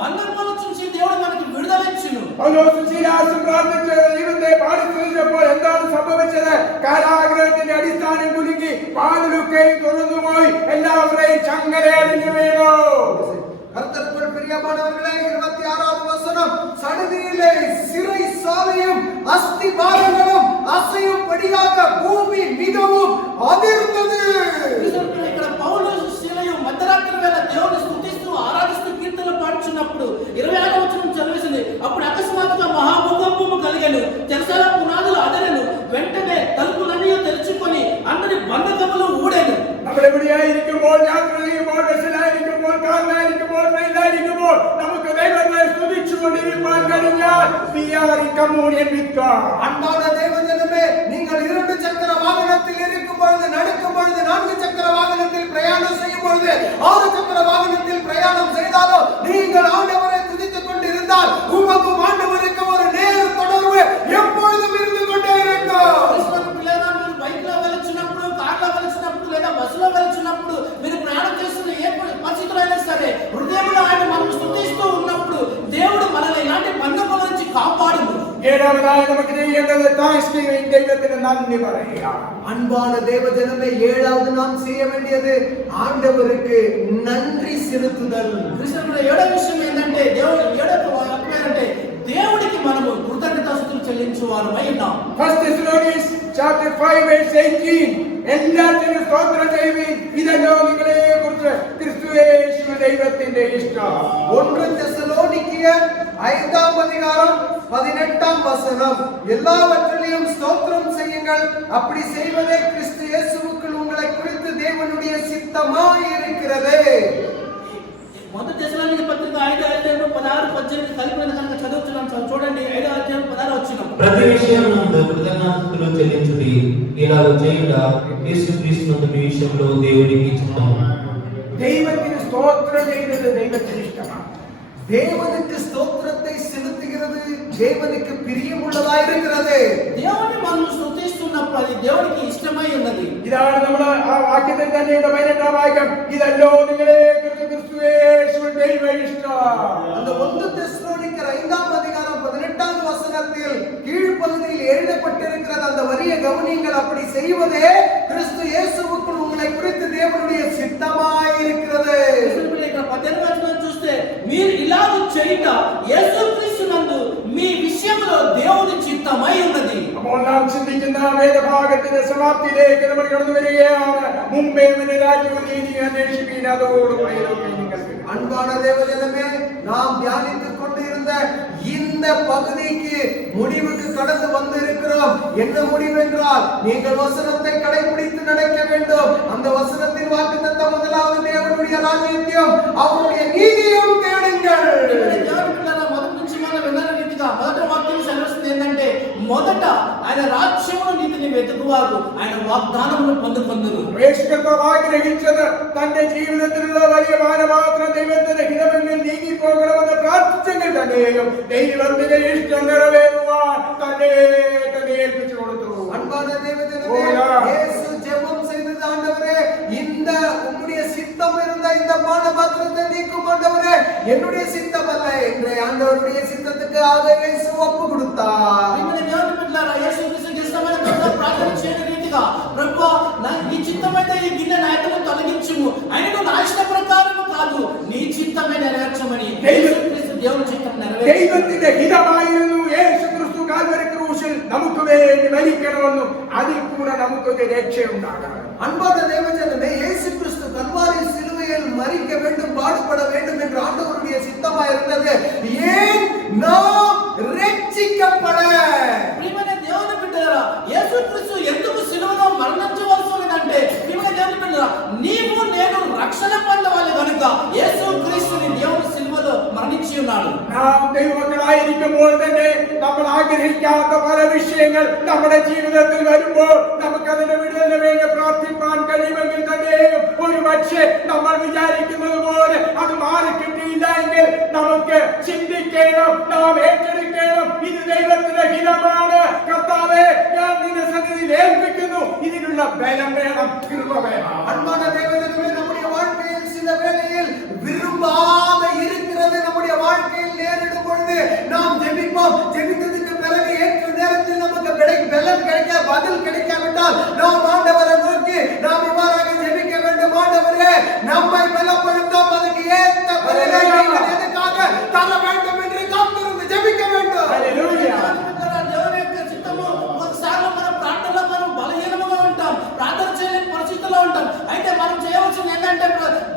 బంధముల నుంచి దేవుడు మనకి విడుదల ఇచ్చును. പൗലോസും ശീലാസും പ്രാർത്ഥിച്ച് ദൈവത്തെ പാടി സ്തുതിച്ചപ്പോൾ എന്താണ് സംഭവിച്ചത്? കാരാഗ്രഹത്തിന്റെ അടിസ്ഥാനം കുലുങ്ങി, വാതിലൊക്കെയും തുറന്നുപോയി, എല്ലാവരെയും ചങ്ങലയടിഞ്ഞു വീണു. கர்த்தருக்குள் பிரியமானவர்களே, 26வது வசனம், சடுதியிலே சிறை சாலையும் அஸ்திபாரங்களும் அசையும்படியாக பூமி மிகவும் அதிர்ந்தது. ఇక్కడ పౌలు శీలయు మధ్యరాత్రి వేళ దేవుని స్తుతిస్తూ ఆరాధిస్తూ కీర్తనలు పాడుచున్నప్పుడు 26వ వచనం చదివేసింది. అప్పుడు అకస్మాత్తుగా మహాభూకంపము కలిగెను, చెరసాల పునాదులు అదరెను, వెంటనే తలుపులన్నీ తెరుచుకొని అందరి బంధకములు ఊడెను. നമ്മൾ എവിടെയായിരിക്കുമ്പോൾ, യാത്ര ചെയ്യുമ്പോൾ, ബസ്സിലായിരിക്കുമ്പോൾ, കാറിലായിരിക്കുമ്പോൾ, ട്രെയിനിലായിരിക്കുമ്പോൾ നമുക്ക് ദൈവത്തെ സ്തുതിച്ചുകൊണ്ടിരിക്കാൻ കഴിഞ്ഞാൽ we are in communion with God. அன்பான தேவஜனமே, நீங்கள் 2 சக்கர வாகனத்தில் இருக்கும் பொழுது, நடக்கும் பொழுது, 4 சக்கர வாகனத்தில் பிரயாணம் செய்யும் பொழுது, 6 சக்கர வாகனத்தில் பிரயாணம் செய்தாலோ நீங்கள் ஆண்டவரை துதித்துக் கொண்டிருந்தால் உமக்கும் ஆண்டவருக்கு ஒரு நேர் தொடர்பு எப்பொழுதும் இருந்து கொண்டே இருக்கும். బైక్లో వెళ్తున్నప్పుడు, కార్లో వెళ్తున్నప్పుడు లేదా బస్సులో వెళ్తున్నప్పుడు, మీరు ప్రయాణం చేస్తున్న ఏ పరిస్థితుల్లో అయినా సరే హృదయంలో ఆయన మనం స్తుతిస్తూ ఉన్నప్పుడు దేవుడు మనల్ని ఇలాంటి బంధముల నుంచి కాపాడును. ഏഴാമതായി നമുക്ക് ചെയ്യേണ്ടത് ചെയ്യേണ്ടത് താങ്ക്സ്ഗിവിംഗ്, ദൈവത്തിന് നന്ദി പറയുക. அன்பான தேவ ஜனமே, ஏழாவது நாம் செய்ய வேண்டியது ஆண்டவருக்கு நன்றி செலுத்துதல். క్రిస్టియన్ల ఏడో విషయం ఏంటంటే దేవుడికి మనము కృతజ్ఞతాస్తుతులు చెల్లించువారమై ఉన్నాం. 1 Thessalonians chapter 5 verse 18, എല്ലാത്തിനും സ്തോത്രം ചെയ്യുവിൻ, ഇതല്ലോ നിങ്ങളെ കുറിച്ച് ക്രിസ്തുയേശു ദൈവത്തിന്റെ ഇഷ്ടം. 1 தெசலோனிக்கேயர் 5ஆம் அதிகாரம் 18ஆம் வசனம், எல்லாவற்றிலும் ஸ்தோத்திரம் செய்யுங்கள், அப்படி செய்வதே கிறிஸ்து இயேசுவுக்குள் உங்களை குறித்து தேவனுடைய சித்தமாய் இருக்கிறது. మొదటి దశలోని పత్రిక 5:16-18 కలిపిన కనుక చదువుతున్నాం. చూడండి 5:16 వచ్చిన ప్రతి విషయమునందు కృతజ్ఞతాస్తుతులు చెల్లించుడి, ఇలా చేయుట యేసుక్రీస్తునందు మీ విషయంలో దేవునికి చిత్తము. ദൈവത്തിന് സ്തോത്രം ചെയ്യുന്നത് ദൈവത്തിന് ഇഷ്ടമാണ്. தேவனுக்கு ஸ்தோத்திரத்தை செலுத்துகிறது தேவனுக்கு பிரியமுள்ளதாய் இருக்கிறது. దేవుని మనం స్తుతిస్తున్నప్పుడు అది దేవునికి ఇష్టమై ఉన్నది. ഇതാണ് നമ്മൾ ആ വാക്യത്തിൽ തന്നെയുള്ള 18ആം വാക്യം, ഇതല്ലോ നിങ്ങളെ കുറിച്ച് ക്രിസ്തുയേശുവിൽ ദൈവ ഇഷ്ടം. அந்த 1 தெசலோனிக்கர் 5ஆம் அதிகாரம் 18ஆம் வசனத்தில் கீழ்ப்பகுதியில் எழுதப்பட்டிருக்கிறது அந்த வரியை கவனியுங்கள். அப்படி செய்வதே கிறிஸ்து இயேசுவுக்குள் உங்களை குறித்து தேவனுடைய சித்தமாய் இருக்கிறது. ఇక్కడ 18వ వచనం చూస్తే మీరు ఇలాగ చేయుట యేసుక్రీస్తునందు మీ విషయంలో దేవుని చిత్తమై ఉన్నది. അപ്പോൾ നാം ചിന്തിക്കുന്ന വേദഭാഗത്തിന്റെ സമാപ്തിയിലേക്ക് നമ്മൾ കടന്നു വരികയാണ്. മുമ്പേ രാജ്യവും നീതിയും അന്വേഷിപ്പീൻ, അതോടുകൂടി ഇതൊക്കെ നിങ്ങൾക്ക്. அன்பான தேவஜனமே, நாம் தியானித்துக் கொண்டிருந்த இந்த பகுதிக்கு முடிவுக்கு கடந்து வந்திருக்கிறோம். என்ன முடிவு என்றால், நீங்கள் வசனத்தை கடைபிடித்து நடக்க வேண்டும். அந்த வசனத்தின் வாக்குத்தத்தம் முதலாவது தேவனுடைய ராஜ்யத்தையும் அவருடைய நீதியையும் தேடுங்கள். మొదటి నుంచి మనం విన్న రీతిగా మొదటి వాక్యం సెలవిస్తుంది ఏంటంటే, మొదట ఆయన రాజ్యమును నీతిని వెతుకువారు ఆయన వాగ్దానమును పొందుకొందురు. യേശു കർത്താവ് ആഗ്രഹിച്ചത് തന്റെ ജീവിതത്തിലുള്ള വലിയ ഭാരമാത്രം ദൈവത്തിന്റെ ഹിതമെങ്കിൽ നീങ്ങിപ്പോകണമെന്ന് പ്രാർത്ഥിച്ചെങ്കിൽ തന്നെയും ദൈവത്തിന്റെ ഇഷ്ടം നിറവേറുവാൻ തന്നെ ഏൽപ്പിച്ചു കൊടുത്തു. அன்பான தேவஜனமே, இயேசு ஜெபம் செய்தது, ஆண்டவரே இந்த உம்முடைய சித்தம் இருந்த இந்த பானபாத்திரத்தை நீக்கும் ஆண்டவரே, என்னுடைய சித்தம் அல்ல என்று ஆண்டவருடைய சித்தத்துக்கு இயேசு ஒப்பு கொடுத்தார். దేవుని బిడ్డలారా, యేసుక్రీస్తు ఇష్టమైన ప్రార్థన చేయని రీతిగా, ప్రభువా నీ చిత్తమైతే ఈ గిన్నె నాయకులను తొలగించుము, అయినను నా ఇష్ట ప్రకారము కాదు నీ చిత్తమే నెరవేర్చమని యేసుక్రీస్తు దేవుని చిత్తం నెరవేర్చాడు. ദൈവത്തിന്റെ ഹിതമായിരുന്നു യേശു ക്രിസ്തു കാൽവരി ക്രൂശിൽ നമുക്ക് വേണ്ടി മരിക്കണമെന്നും അതിൽ കൂടെ നമുക്കൊരു രക്ഷയുണ്ടാകണം. அன்பான தேவஜனமே, இயேசு கிறிஸ்து கல்வாரி சிலுவையில் மரிக்க வேண்டும், பாடுபட வேண்டும் என்று ஆண்டவருடைய சித்தமாய் இருந்தது. ஏன் நாம் ரட்சிக்கப்பட. ప్రియమైన దేవుని బిడ్డలారా, యేసుక్రీస్తు ఎందుకు సిలువలో మరణించవలసి ఉన్నదంటే, ప్రియమైన దేవుని బిడ్డలారా, నీవు నేను రక్షణ పొందవాలి కనుక యేసుక్రీస్తుని దేవుని సిలువలో మరణించి ఉన్నాడు. നാം ദൈവമക്കളായിരിക്കുമ്പോൾ തന്നെ നമ്മൾ ആഗ്രഹിക്കാത്ത പല വിഷയങ്ങൾ നമ്മുടെ ജീവിതത്തിൽ വരുമ്പോൾ നമുക്കതിന്റെ വിടുതലിന് വേണ്ടി പ്രാർത്ഥിക്കാൻ കഴിയുമെങ്കിൽ തന്നെയും ഒരു പക്ഷേ നമ്മൾ വിചാരിക്കുന്നത് പോലെ അത് മാറിക്കിട്ടിയില്ല എങ്കിൽ നമുക്ക് ചിന്തിക്കണം, നാം ഏറ്റെടുക്കണം, ഇത് ദൈവത്തിന്റെ ഹിതമാണ്. കർത്താവേ, ഞാൻ നിന്റെ സന്നിധിയിൽ ഏൽപ്പിക്കുന്നു, ഇതിനുള്ള ബലം വേണം, കൃപ വേണം. அன்பான தேவஜனமே, நம்முடைய வாழ்க்கையில் சில வேளையில் விரும்பாத இருக்கிறது நம்முடைய வாழ்க்கையில் நேரிடும் பொழுது நாம் ஜெபிப்போம். ஜெபித்ததுக்கு பிறகு ஏற்ற நேரத்தில் நமக்கு பலன் கிடைக்க பதில் கிடைக்காவிட்டால் நாம் ஆண்டவரை நோக்கி நாம் இவ்வாறாக ஜெபிக்க வேண்டும். ஆண்டவரே, நம்மை பலப்படுத்தும், அதுக்கு ஏற்ற பலனை நீங்கள் எதுக்காக தர வேண்டும் என்று காத்திருந்து ஜெபிக்க வேண்டும். ஹல்லேலூயா. దేవుని యొక్క చిత్తము ఒకసారి మన ప్రార్థనలో మనం బలహీనంగా ఉంటాం, ప్రార్థన చేయలేని పరిస్థితుల్లో ఉంటాం. అయితే మనం చేయవలసింది ఏంటంటే,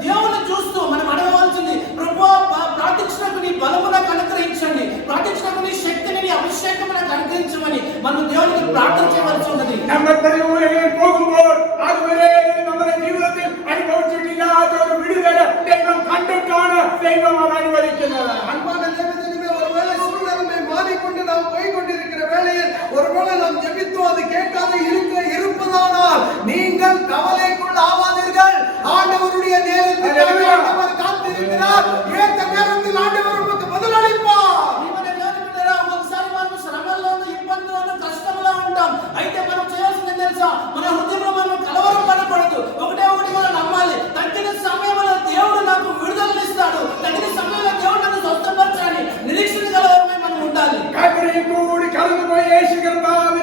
దేవుని చూస్తూ మనం అడగవలసింది, ప్రభువా ప్రార్థించినకు నీ బలము నాకు అనుగ్రహించండి, ప్రార్థించినకు నీ శక్తిని నీ అభిషేకం నాకు అనుగ్రహించమని మనం దేవునికి ప్రార్థన చేయవలసి ఉన్నది. നമ്മൾ പ്രതികൂലങ്ങളിൽ പോകുമ്പോൾ അതുവരെ നമ്മുടെ ജീവിതത്തിൽ അനുഭവിച്ചിട്ടില്ലാത്ത ഒരു വിടുതൽ ദൈവം കണ്ടിട്ടാണ് ദൈവം അത് അനുവദിക്കുന്നത്. அன்பான தேவஜனமே, ஒருவேளை சூழ்நிலை மாறிக்கொண்டு நாம் போய் கொண்டிருக்கிற வேளையில் ஒருவேளை நாம் ஜெபித்தோம், அது கேட்காத இருப்பதானால் நீங்கள் கவலைக்குள் ஆவாதீர்கள். ஆண்டவருடைய நேரத்தில் ஆண்டவர் காத்திருக்கிறார். ஏற்ற நேரத்தில் ஆண்டவர் நமக்கு பதிலளிப்பார். ఒకసారి మనం శ్రమల్లోనూ ఇబ్బందుల్లోనూ కష్టంలో ఉంటాం. అయితే మనం చేయాల్సింది తెలుసా, మన హృదయంలో మనం కలవరం పడకూడదు. ఒకటే ఒకటి మనం నమ్మాలి, తగిన సమయంలో దేవుడు నాకు విడుదలనిస్తాడు, తగిన సమయంలో దేవుడు నన్ను స్వస్థపరచాలి, నిరీక్షణ గలవరమై మనం ఉండాలి. കബറിൽ കൂടി കടന്നുപോയ യേശു കർത്താവ്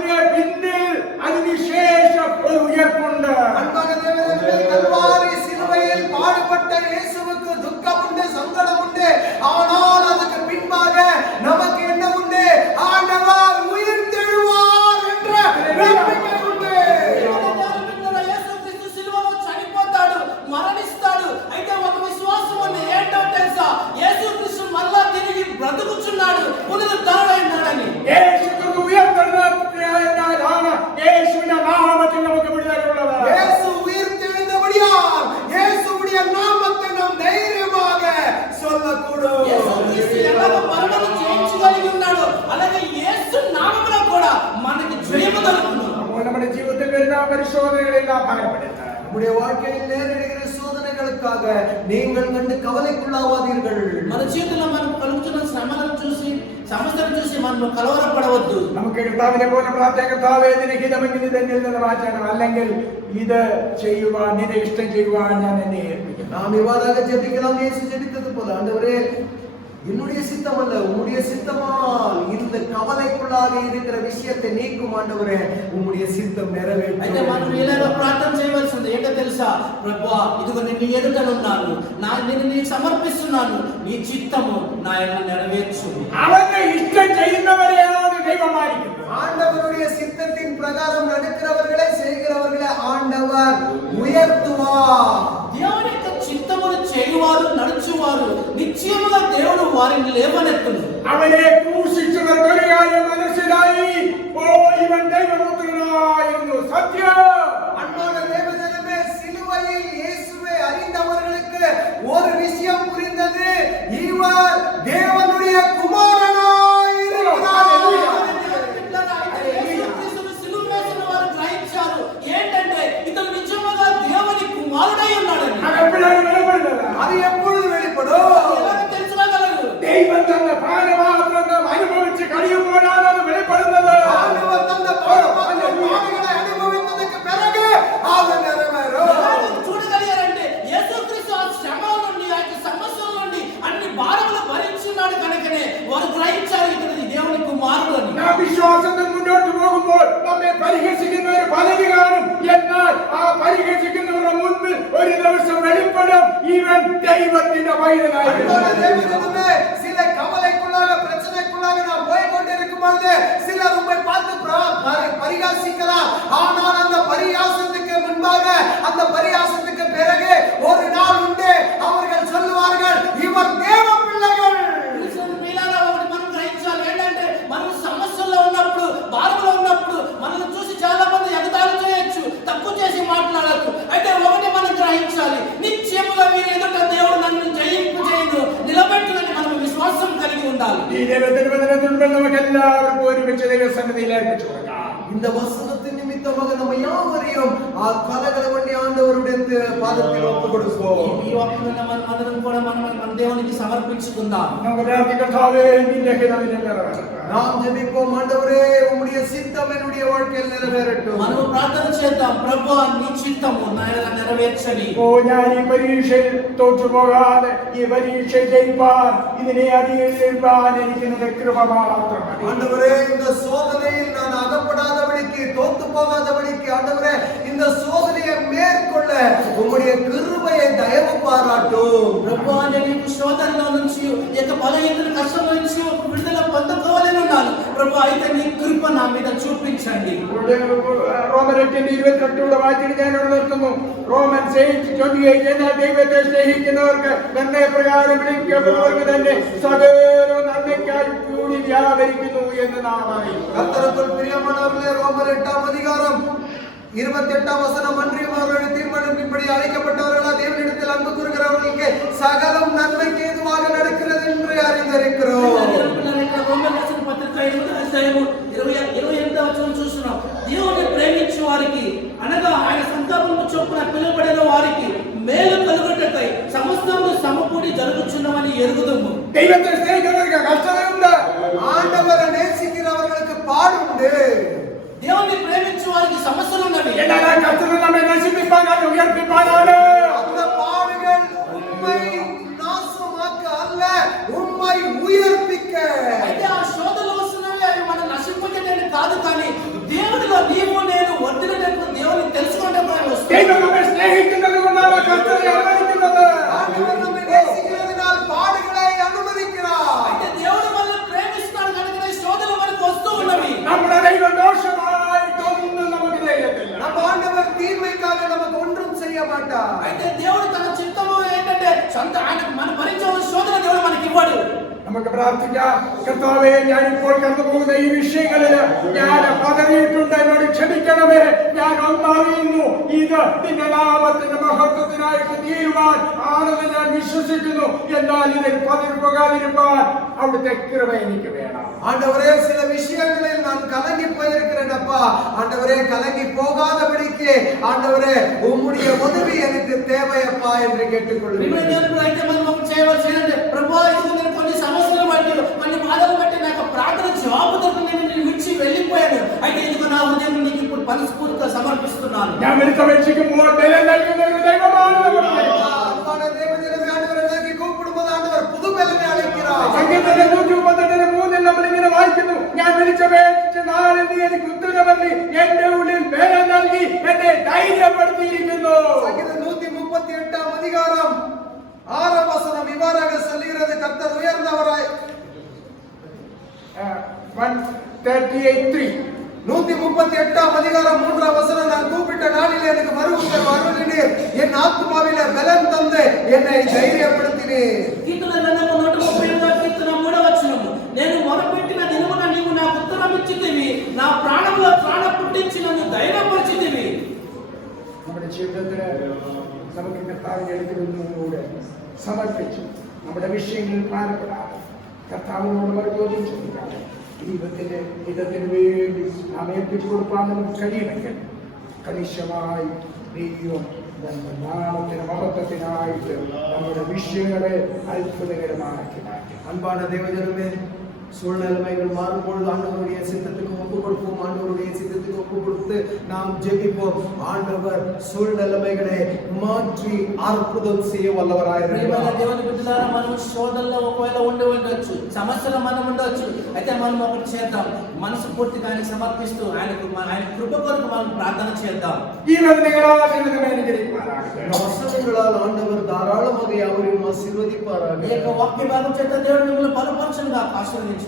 അതിന് പിന്നിൽ അതിനുശേഷം ഒരു ഉയർപ്പുണ്ട്. அன்பான தேவனே, கல்வாரி சிலுவையில் பாடுபட்ட இயேசுவுக்கு துக்கம் உண்டு, சங்கடம் உண்டு. ஆனால் அதுக்கு பின்பாக நமக்கு என்ன உண்டு? ஆண்டவர் உயிர்த்தெழுவார் என்ற நம்பிக்கை உண்டு. యేసుక్రీస్తు సిలువలో చనిపోతాడు, మరణిస్తాడు. అయితే ఒక విశ్వాసం ఉంది, ఏంటో తెలుసా? యేసుక్రీస్తు మళ్ళా తిరిగి బ్రతుకుచున్నాడు, పునరుద్ధరణమైనాడని. യേശുക്രിസ്തു ഉയർത്തെഴുന്നേറ്റതാണ് യേശുവിന്റെ നാമത്തിൽ നമുക്ക് വിടുതലുള്ളത്. இயேசு உயிர்த்தெழுந்தபடியால் இயேசுவுடைய நாமத்தை நாம் தைரியமாக சொல்லக்கூடும். యేసుక్రీస్తు ఎలాగో మరణం జయించగలిగి ఉన్నాడు, అలాగే యేసు నామములో కూడా మనకి జయము దొరుకును. അപ്പോൾ നമ്മുടെ ജീവിതത്തിൽ വരുന്ന പരിശോധനകളെല്ലാം ഭയപ്പെടുത്താം. நம்முடைய வாழ்க்கையில் நேரிடுகிற சோதனைகளுக்காக நீங்கள் கண்டு கவலைக்குள்ளாவாதீர்கள். మన జీవితంలో మనకు కలుగుతున్న శ్రమలను చూసి, సమస్యలను చూసి మనం కలవరపడవద్దు. നമുക്ക് കർത്താവിനെ പോലെ പ്രാർത്ഥന, കർത്താവേ നിന്റെ ഹിതമെങ്കിൽ ഇത് എന്നിൽ നിന്ന് മാറ്റണം, അല്ലെങ്കിൽ ഇത് ചെയ്യുവാൻ നിന്റെ ഇഷ്ടം ചെയ്യുവാൻ ഞാൻ എന്നെ ഏൽപ്പിക്കുന്നു. நாம் இவ்வாறாக ஜெபிக்கலாம். இயேசு ஜெபித்தது போல, ஆண்டவரே என்னுடைய சித்தம் அல்ல உம்முடைய சித்தமால் இந்த கவலைக்குள்ளாக இருக்கிற விஷயத்தை நீக்கும் ஆண்டவரே, உம்முடைய சித்தம் అయితే మనం நிறைவேற்றும். ఇలాగ ప్రార్థన చేయవలసింది ఏంటో తెలుసా? ప్రభువా, ఇదిగో నేను నీ ఎదుటనున్నాను, నేను నీకు సమర్పిస్తున్నాను, నీ చిత్తము నా యందు నెరవేర్చు. അവന്റെ ഇഷ്ടം ചെയ്യുന്നവരെയാണ് ദൈവം മാനിക്കുന്നത്. ஆண்டவருடைய சித்தத்தின் பிரகாரம் நடக்கிறவர்களை செய்கிறவர்களை ஆண்டவர் உயர்த்துவார். దేవుని యొక్క చిత్తమును చేయువారు, నడుచువారు నిశ్చయముగా దేవుడు వారిని లేవనెత్తును. അവനെ ക്രൂശിച്ചവർക്ക് ഒരു കാര്യം മനസ്സിലായി, ഓ ഇവൻ ദൈവപുത്രനായിരുന്നു. സത്യം. அன்பான தேவஜனமே, சிலுவையில் இயேசுவை அறிந்தவர்களுக்கு ஒரு விஷயம் புரிந்தது, இவர் தேவனுடைய குமாரனாய் இருக்கிறார். యేసుక్రీస్తును సిలువ వేసిన వారు గ్రహించారు ఏంటంటే ఇతను నిజముగా దేవుని కుమారుడై ఉన్నాడని. അത് എപ്പോഴാണ് വെളിപ്പെടുന്നത്? அது எப்பொழுது வெளிப்படும்? ఎలాగ తెలుసుకోగలరు? ദൈവം തന്റെ പാനപാത്രം അനുഭവിച്ച് കഴിയുമ്പോഴാണ് അത് വെളിപ്പെടുന്നത്. ஆண்டவர் தந்த பாடுகளை அனுபவித்ததற்கு பிறகு அது நிறைவேறும். ఎలాగ చూడగలిగారంటే యేసుక్రీస్తు ఆ శ్రమల నుండి, ఆ సమస్యల నుండి అన్ని భారములు భరించున్నాడు కనుకనే వారు గ్రహించారు ఇతను దేవుని కుమారుడు అని. നാം വിശ്വാസത്തിൽ മുന്നോട്ട് പോകുമ്പോൾ നമ്മെ പരിഹസിക്കുന്നവർ പലര് കാണും. എന്നാൽ ആ പരിഹസിക്കുന്നവരുടെ മുൻപിൽ ഒരു ദിവസം വെളിപ്പെടും, ഇവൻ ദൈവത്തിന്റെ அன்பான പൈതലായിരുന്നു. தேவஜனமே, சில கவலைக்குள்ளாக பிரச்சனைக்குள்ளாக நாம் போய் கொண்டிருக்கும் பொழுது சிலர் உம்மை பார்த்து பரிகாசிக்கலாம். ஆனால் அந்த பரிகாசத்துக்கு முன்பாக, அந்த பரிகாசத்துக்கு பிறகு ஒரு நாள் உண்டு, அவர்கள் சொல்லுவார்கள், இவர் தேவ பிள்ளைகள். మీలాగా ఒకటి మనం గ్రహించాలి ఏంటంటే, మనం సమస్యల్లో ఉన్నప్పుడు, బాధలో ఉన్నప్పుడు మనల్ని చూసి చాలా మంది ఎగతాళి చేయొచ్చు, తక్కువ చేసి మాట్లాడచ్చు. అయితే ఒకటి మనం గ్రహించాలి, నిశ్చయముగా వీరి ఎదుట దేవుడు నన్ను జయింపు చేయను, నిలబెట్టునని మనం విశ్వాసం కలిగి ఉండాలి. ഈ ദൈവത്തിന്റെ വചനത്തിൽ നമുക്ക് എല്ലാവർക്കും ഒരുമിച്ച് ദൈവസന്നിധിയിൽ ഏൽപ്പിച്ചു കൊടുക്കാം. இந்த வசனத்தின் நிமித்தமாக நம்ம யாவரையும் ఆ கலகல வண்டி ஆண்டவருடைய பாதத்தில் ஒப்புக் கொடுப்போம். ఈ వాక్యాలను మనమందరం కూడా మన దేవునికి సమర్పించుకుందాం. നമുക്ക് പ്രാർത്ഥിക്കാം, കർത്താവേ നിന്റെ ഹിതം എന്നിൽ നിറവേറട്ടെ. நாம் ஜெபிப்போம், ஆண்டவரே உம்முடைய சித்தம் என்னுடைய வாழ்க்கையில் நிறைவேறட்டும். మనం ప్రార్థన చేద్దాం, ప్రభువా నీ చిత్తము నా ఎడల నెరవేర్చని. ഓ ഞാൻ ഈ പരീക്ഷയിൽ തോറ്റുപോകാതെ ഈ പരീക്ഷ ജയിപ്പാൻ, ഇതിനെ അതിജയിപ്പാൻ എനിക്ക് നിന്റെ കൃപ മാത്രം മതി. ஆண்டவரே, இந்த சோதனையில் நான் அகப்படாதபடிக்கு, தோத்து போகாதபடிக்கு, ஆண்டவரே இந்த சோதனையை மேற்கொள்ள உம்முடைய கிருபையை தயவு பாராட்டும். ప్రభువా నీకు శోధనలో నుంచి, యొక్క బలహీనత కష్టంలో నుంచి ఒక విడుదల పొందుకోవాలని ఉన్నాను. ప్రభువా అయితే నీ కృప నా మీద చూపించండి. റോമൻ 8:28 വായിച്ചിട്ട് ഞാൻ ഇവിടെ നിർത്തുന്നു. റോമൻസ് 8:28 എന്നാൽ ദൈവത്തെ സ്നേഹിക്കുന്നവർക്ക് നിർണയപ്രകാരം വിളിക്കപ്പെടുന്നവർക്ക് തന്നെ സകലവും നന്മയ്ക്കായി കൂടി വ്യാപരിക്കുന്നു എന്ന് നാം അറിയുന്നു. கர்த்தருக்குள் பிரியமானவர்களே, ரோமர் 8ஆம் அதிகாரம் 28ஆம் வசனம், அன்றியும் அவர்களுடைய தீர்மானத்தின்படி அழைக்கப்பட்டவர்களா தேவனிடத்தில் அன்பு கூறுகிறவர்களுக்கு சகலம் நன்மைக்கு ஏதுவாக நடக்கிறது என்று அறிந்திருக்கிறோம். రోమన్ రాసిన పత్రిక 8వ అధ్యాయము 28వ వచనం చూస్తున్నాం. దేవుని ప్రేమించే వారికి, అనగా ఆయన సంకల్పము చొప్పున పిలువబడిన వారికి మేలు కలుగుటకై సమస్తము సమకూడి జరుగుచున్నవని ఎరుగుదుము. ദൈവത്തെ സ്നേഹിക്കുന്നവർക്ക് കഷ്ടതയുണ്ട്. ஆண்டவரை நேசிக்கிறவர்களுக்கு பாடுண்டு. దేవుని ప్రేమించే వారికి సమస్యలు ఉన్నవి. എന്നാൽ ആ കഷ്ടത നമ്മെ നശിപ്പിക്കാനാണ്, ഉയർപ്പിക്കാനാണ്. அந்த பாடுகள் உம்மை நாசமாக்க அல்ல, உம்மை உயர்ப்பிக்க. అయితే ఆ శోధనలు వస్తున్నవి, అవి మనం నశింపజేయడానికి కాదు, కానీ നമുക്ക് പ്രാർത്ഥിക്കാം. കർത്താവേ, ഞാൻ ഇപ്പോൾ കടന്നു പോകുന്ന ഈ വിഷയങ്ങളിൽ ഞാൻ പതറിയിട്ടുണ്ട്, എന്നോട് ക്ഷമിക്കണമേ. ഞാൻ ഒന്നറിയുന്നു, ഇത് നിന്റെ നാമത്തിന്റെ മഹത്വത്തിനായിട്ട് തീരുവാൻ ആണെന്ന് ഞാൻ വിശ്വസിക്കുന്നു. എന്നാൽ ഇതിൽ പതിവ് പോകാതിരുവാൻ അവിടുത്തെ കൃപ എനിക്ക് വേണം. ஆண்டவரே, சில விஷயங்களில் நான் கலங்கி போயிருக்கிறேன் அப்பா. ஆண்டவரே, கலங்கி போகாதபடிக்கு ஆண்டவரே உம்முடைய உதவி எனக்கு தேவை அப்பா என்று கேட்டுக்கொள்கிறேன். అయితే మనం ఒకటి చేయవలసింది, ప్రభువా, ఇది నేను కొన్ని సమస్యలు బట్టి కొన్ని బాధలు బట్టి నాకు ప్రార్థన జవాబు దొరికి నేను విడిచి వెళ్ళిపోయాను. అయితే ఇదిగో నా హృదయం నీకు ఇప్పుడు మనస్ఫూర్తిగా సమర్పిస్తున్నాను. ഞാൻ വിളിച്ചപേക്ഷിക്കുമ്പോൾ ബലം നൽകുന്ന ഒരു ദൈവമാണ് നമ്മുടെ ദൈവം. அன்பான தேவஜனமே, ஆண்டவரை நோக்கி கூப்பிடும்போது ஆண்டவர் புது பலனை அளிக்கிறார். സംഗീതത്തിന്റെ 133 നമ്മൾ ഇങ്ങനെ വായിക്കുന്നു, ഞാൻ വിളിച്ചപേക്ഷിച്ച നാളിൽ നീ എനിക്ക് ഉത്തരമല്ലി, എന്റെ ഉള്ളിൽ ബലം നൽകി എന്നെ ധൈര്യപ്പെടുത്തിയിരിക്കുന്നു. சங்கீதம் 138 அதிகாரம் 6 வசனம் இவ்வாறாக சொல்கிறது, கர்த்தர் உயர்ந்தவராய் 138:3 138 அதிகாரம் 3 வசனம், நான் கூப்பிட்ட நாளில் எனக்கு மறுஉத்தரவு அருளினீர், என் ஆத்துமாவிலே பலன் தந்து என்னை தைரியப்படுத்தினீர். కీర్తన గ్రంథము 138వ కీర్తన 3వ వచనము, నేను మొరపెట్టిన దినమున నీవు నాకు ఉత్తరం ఇచ్చితివి, నా ప్రాణములో ప్రాణ పుట్టించి నన్ను ధైర్యపరిచితివి. നമ്മുടെ ജീവിതത്തിൽ നമുക്ക് കർത്താവിന്റെ അടുക്കൽ ഒന്നുകൂടെ സമർപ്പിച്ചു നമ്മുടെ വിഷയങ്ങളിൽ ഭാരപ്പെടാതെ കർത്താവിനോട് മറുചോദ്യം ചോദിക്കാതെ ജീവിതത്തിന്റെ ഹിതത്തിന് വേണ്ടി നാം ഏൽപ്പിച്ചു കൊടുക്കാൻ നമുക്ക് കഴിയുമെങ്കിൽ കണിശമായി ദൈവം നാമത്തിന് മഹത്വത്തിനായിട്ട് നമ്മുടെ വിഷയങ്ങളെ അത്ഭുതകരമാക്കി മാറ്റി. அன்பான தேவஜனமே, சூழ்நிலைமைகள் மாறும் பொழுது ஆண்டவருடைய சித்தத்துக்கு ஒப்பு கொடுப்போம். ஆண்டவருடைய சித்தத்துக்கு ஒப்பு கொடுத்து நாம் ஜெபிப்போம். ஆண்டவர் சூழ்நிலைமைகளை மாற்றி அற்புதம் செய்ய வல்லவராயிருக்கிறார். దేవుని బిడ్డలారా, మనం శోధనలో ఒకవేళ ఉండి ఉండొచ్చు, సమస్యలో మనం ఉండొచ్చు. అయితే మనం ఒకటి చేద్దాం, మనసు పూర్తిగా ఆయన సమర్పిస్తూ ఆయన కృప కొరకు మనం ప్రార్థన చేద్దాం. ഈ വചനങ്ങളാൽ അനുഗ്രഹിക്കുമാറാകട്ടെ. வசனங்களால் ஆண்டவர் தாராளமாக யாவரையும் ஆசீர்வதிப்பாராக. ఈ యొక్క వాక్య భాగం చేత దేవుడు మిమ్మల్ని బలపరచునుగా, ఆశీర్వదించును.